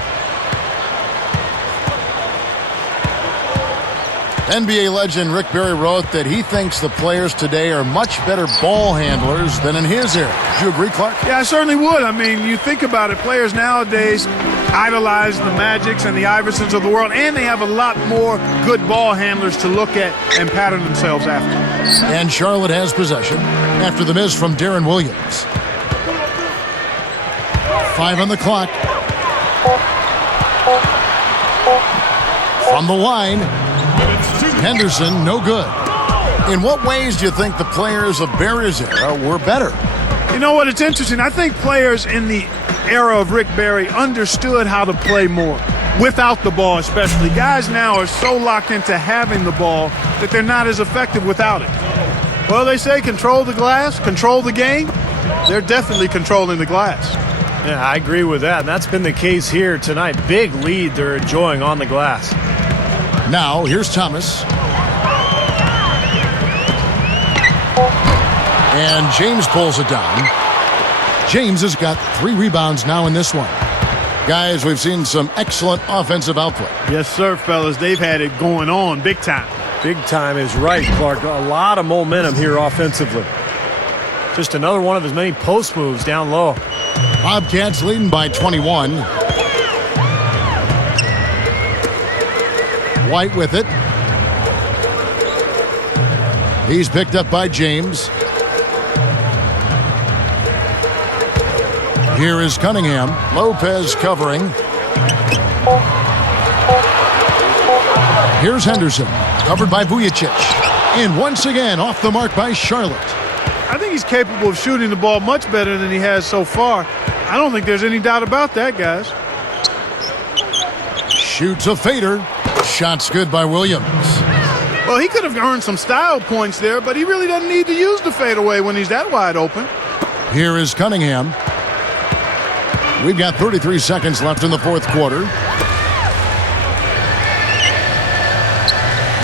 NBA legend Rick Barry wrote that he thinks the players today are much better ball handlers than in his era. Do you agree, Clark? Yeah, I certainly would. I mean, you think about it, players nowadays idolize the Magics and the Iversons of the world, and they have a lot more good ball handlers to look at and pattern themselves after. And Charlotte has possession after the miss from Darren Williams. 5 on the clock. From the line, Henderson, no good. In what ways do you think the players of Barry's era were better? You know what? It's interesting. I think players in the era of Rick Barry understood how to play more, without the ball especially. Guys now are so locked into having the ball that they're not as effective without it. Well, they say control the glass, control the game. They're definitely controlling the glass. Yeah, I agree with that. And that's been the case here tonight. Big lead they're enjoying on the glass. Now, here's Thomas. And James pulls it down. James has got 3 rebounds now in this one. Guys, we've seen some excellent offensive output. Yes, sir, fellas. They've had it going on big time. Big time is right, Clark. A lot of momentum here offensively. Just another one of his many post moves down low. Bobcats leading by 21. White with it. He's picked up by James. Here is Cunningham. Lopez covering. Here's Henderson. Covered by Vujicic. And once again off the mark by Charlotte. I think he's capable of shooting the ball much better than he has so far. I don't think there's any doubt about that, guys. Shoots a fader. Shot's good by Williams. Well, he could have earned some style points there, but he really doesn't need to use the fadeaway when he's that wide open. Here is Cunningham. We've got 33 seconds left in the fourth quarter.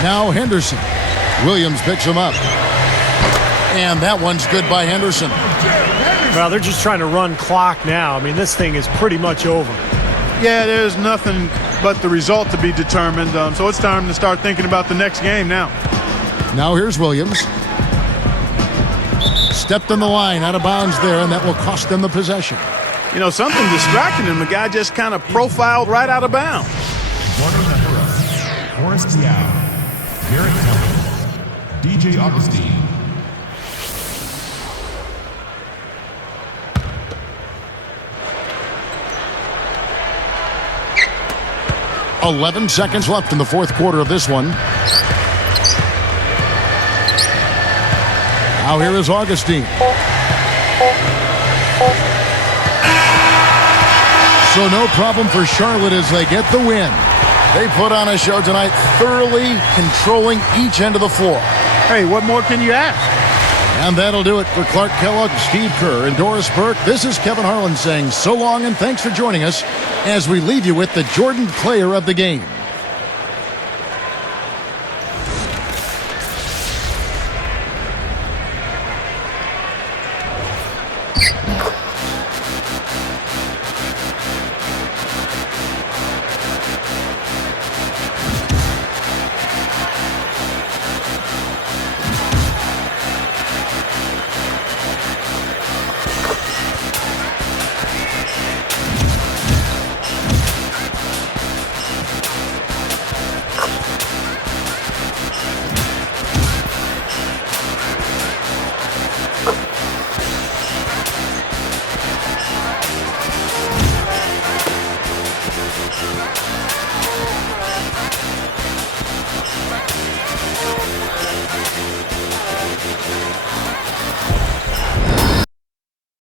Now Henderson. Williams picks him up. And that one's good by Henderson. Well, they're just trying to run clock now. I mean, this thing is pretty much over. Yeah, there's nothing but the result to be determined. So it's time to start thinking about the next game now. Now here's Williams. Stepped on the line, out of bounds there, and that will cost them the possession. You know, something distracted him. The guy just kind of profiled right out of bounds. Forrest Diao, Garrett Cummings, DJ Augustine. "11 seconds left in the fourth quarter of this one. Now here is Augustine. So no problem for Charlotte as they get the win. They put on a show tonight, thoroughly controlling each end of the floor. Hey, what more can you ask? And that'll do it for Clark Kellogg, Steve Kerr, and Doris Burke. This is Kevin Harlan saying so long and thanks for joining us as we leave you with the Jordan player of the game.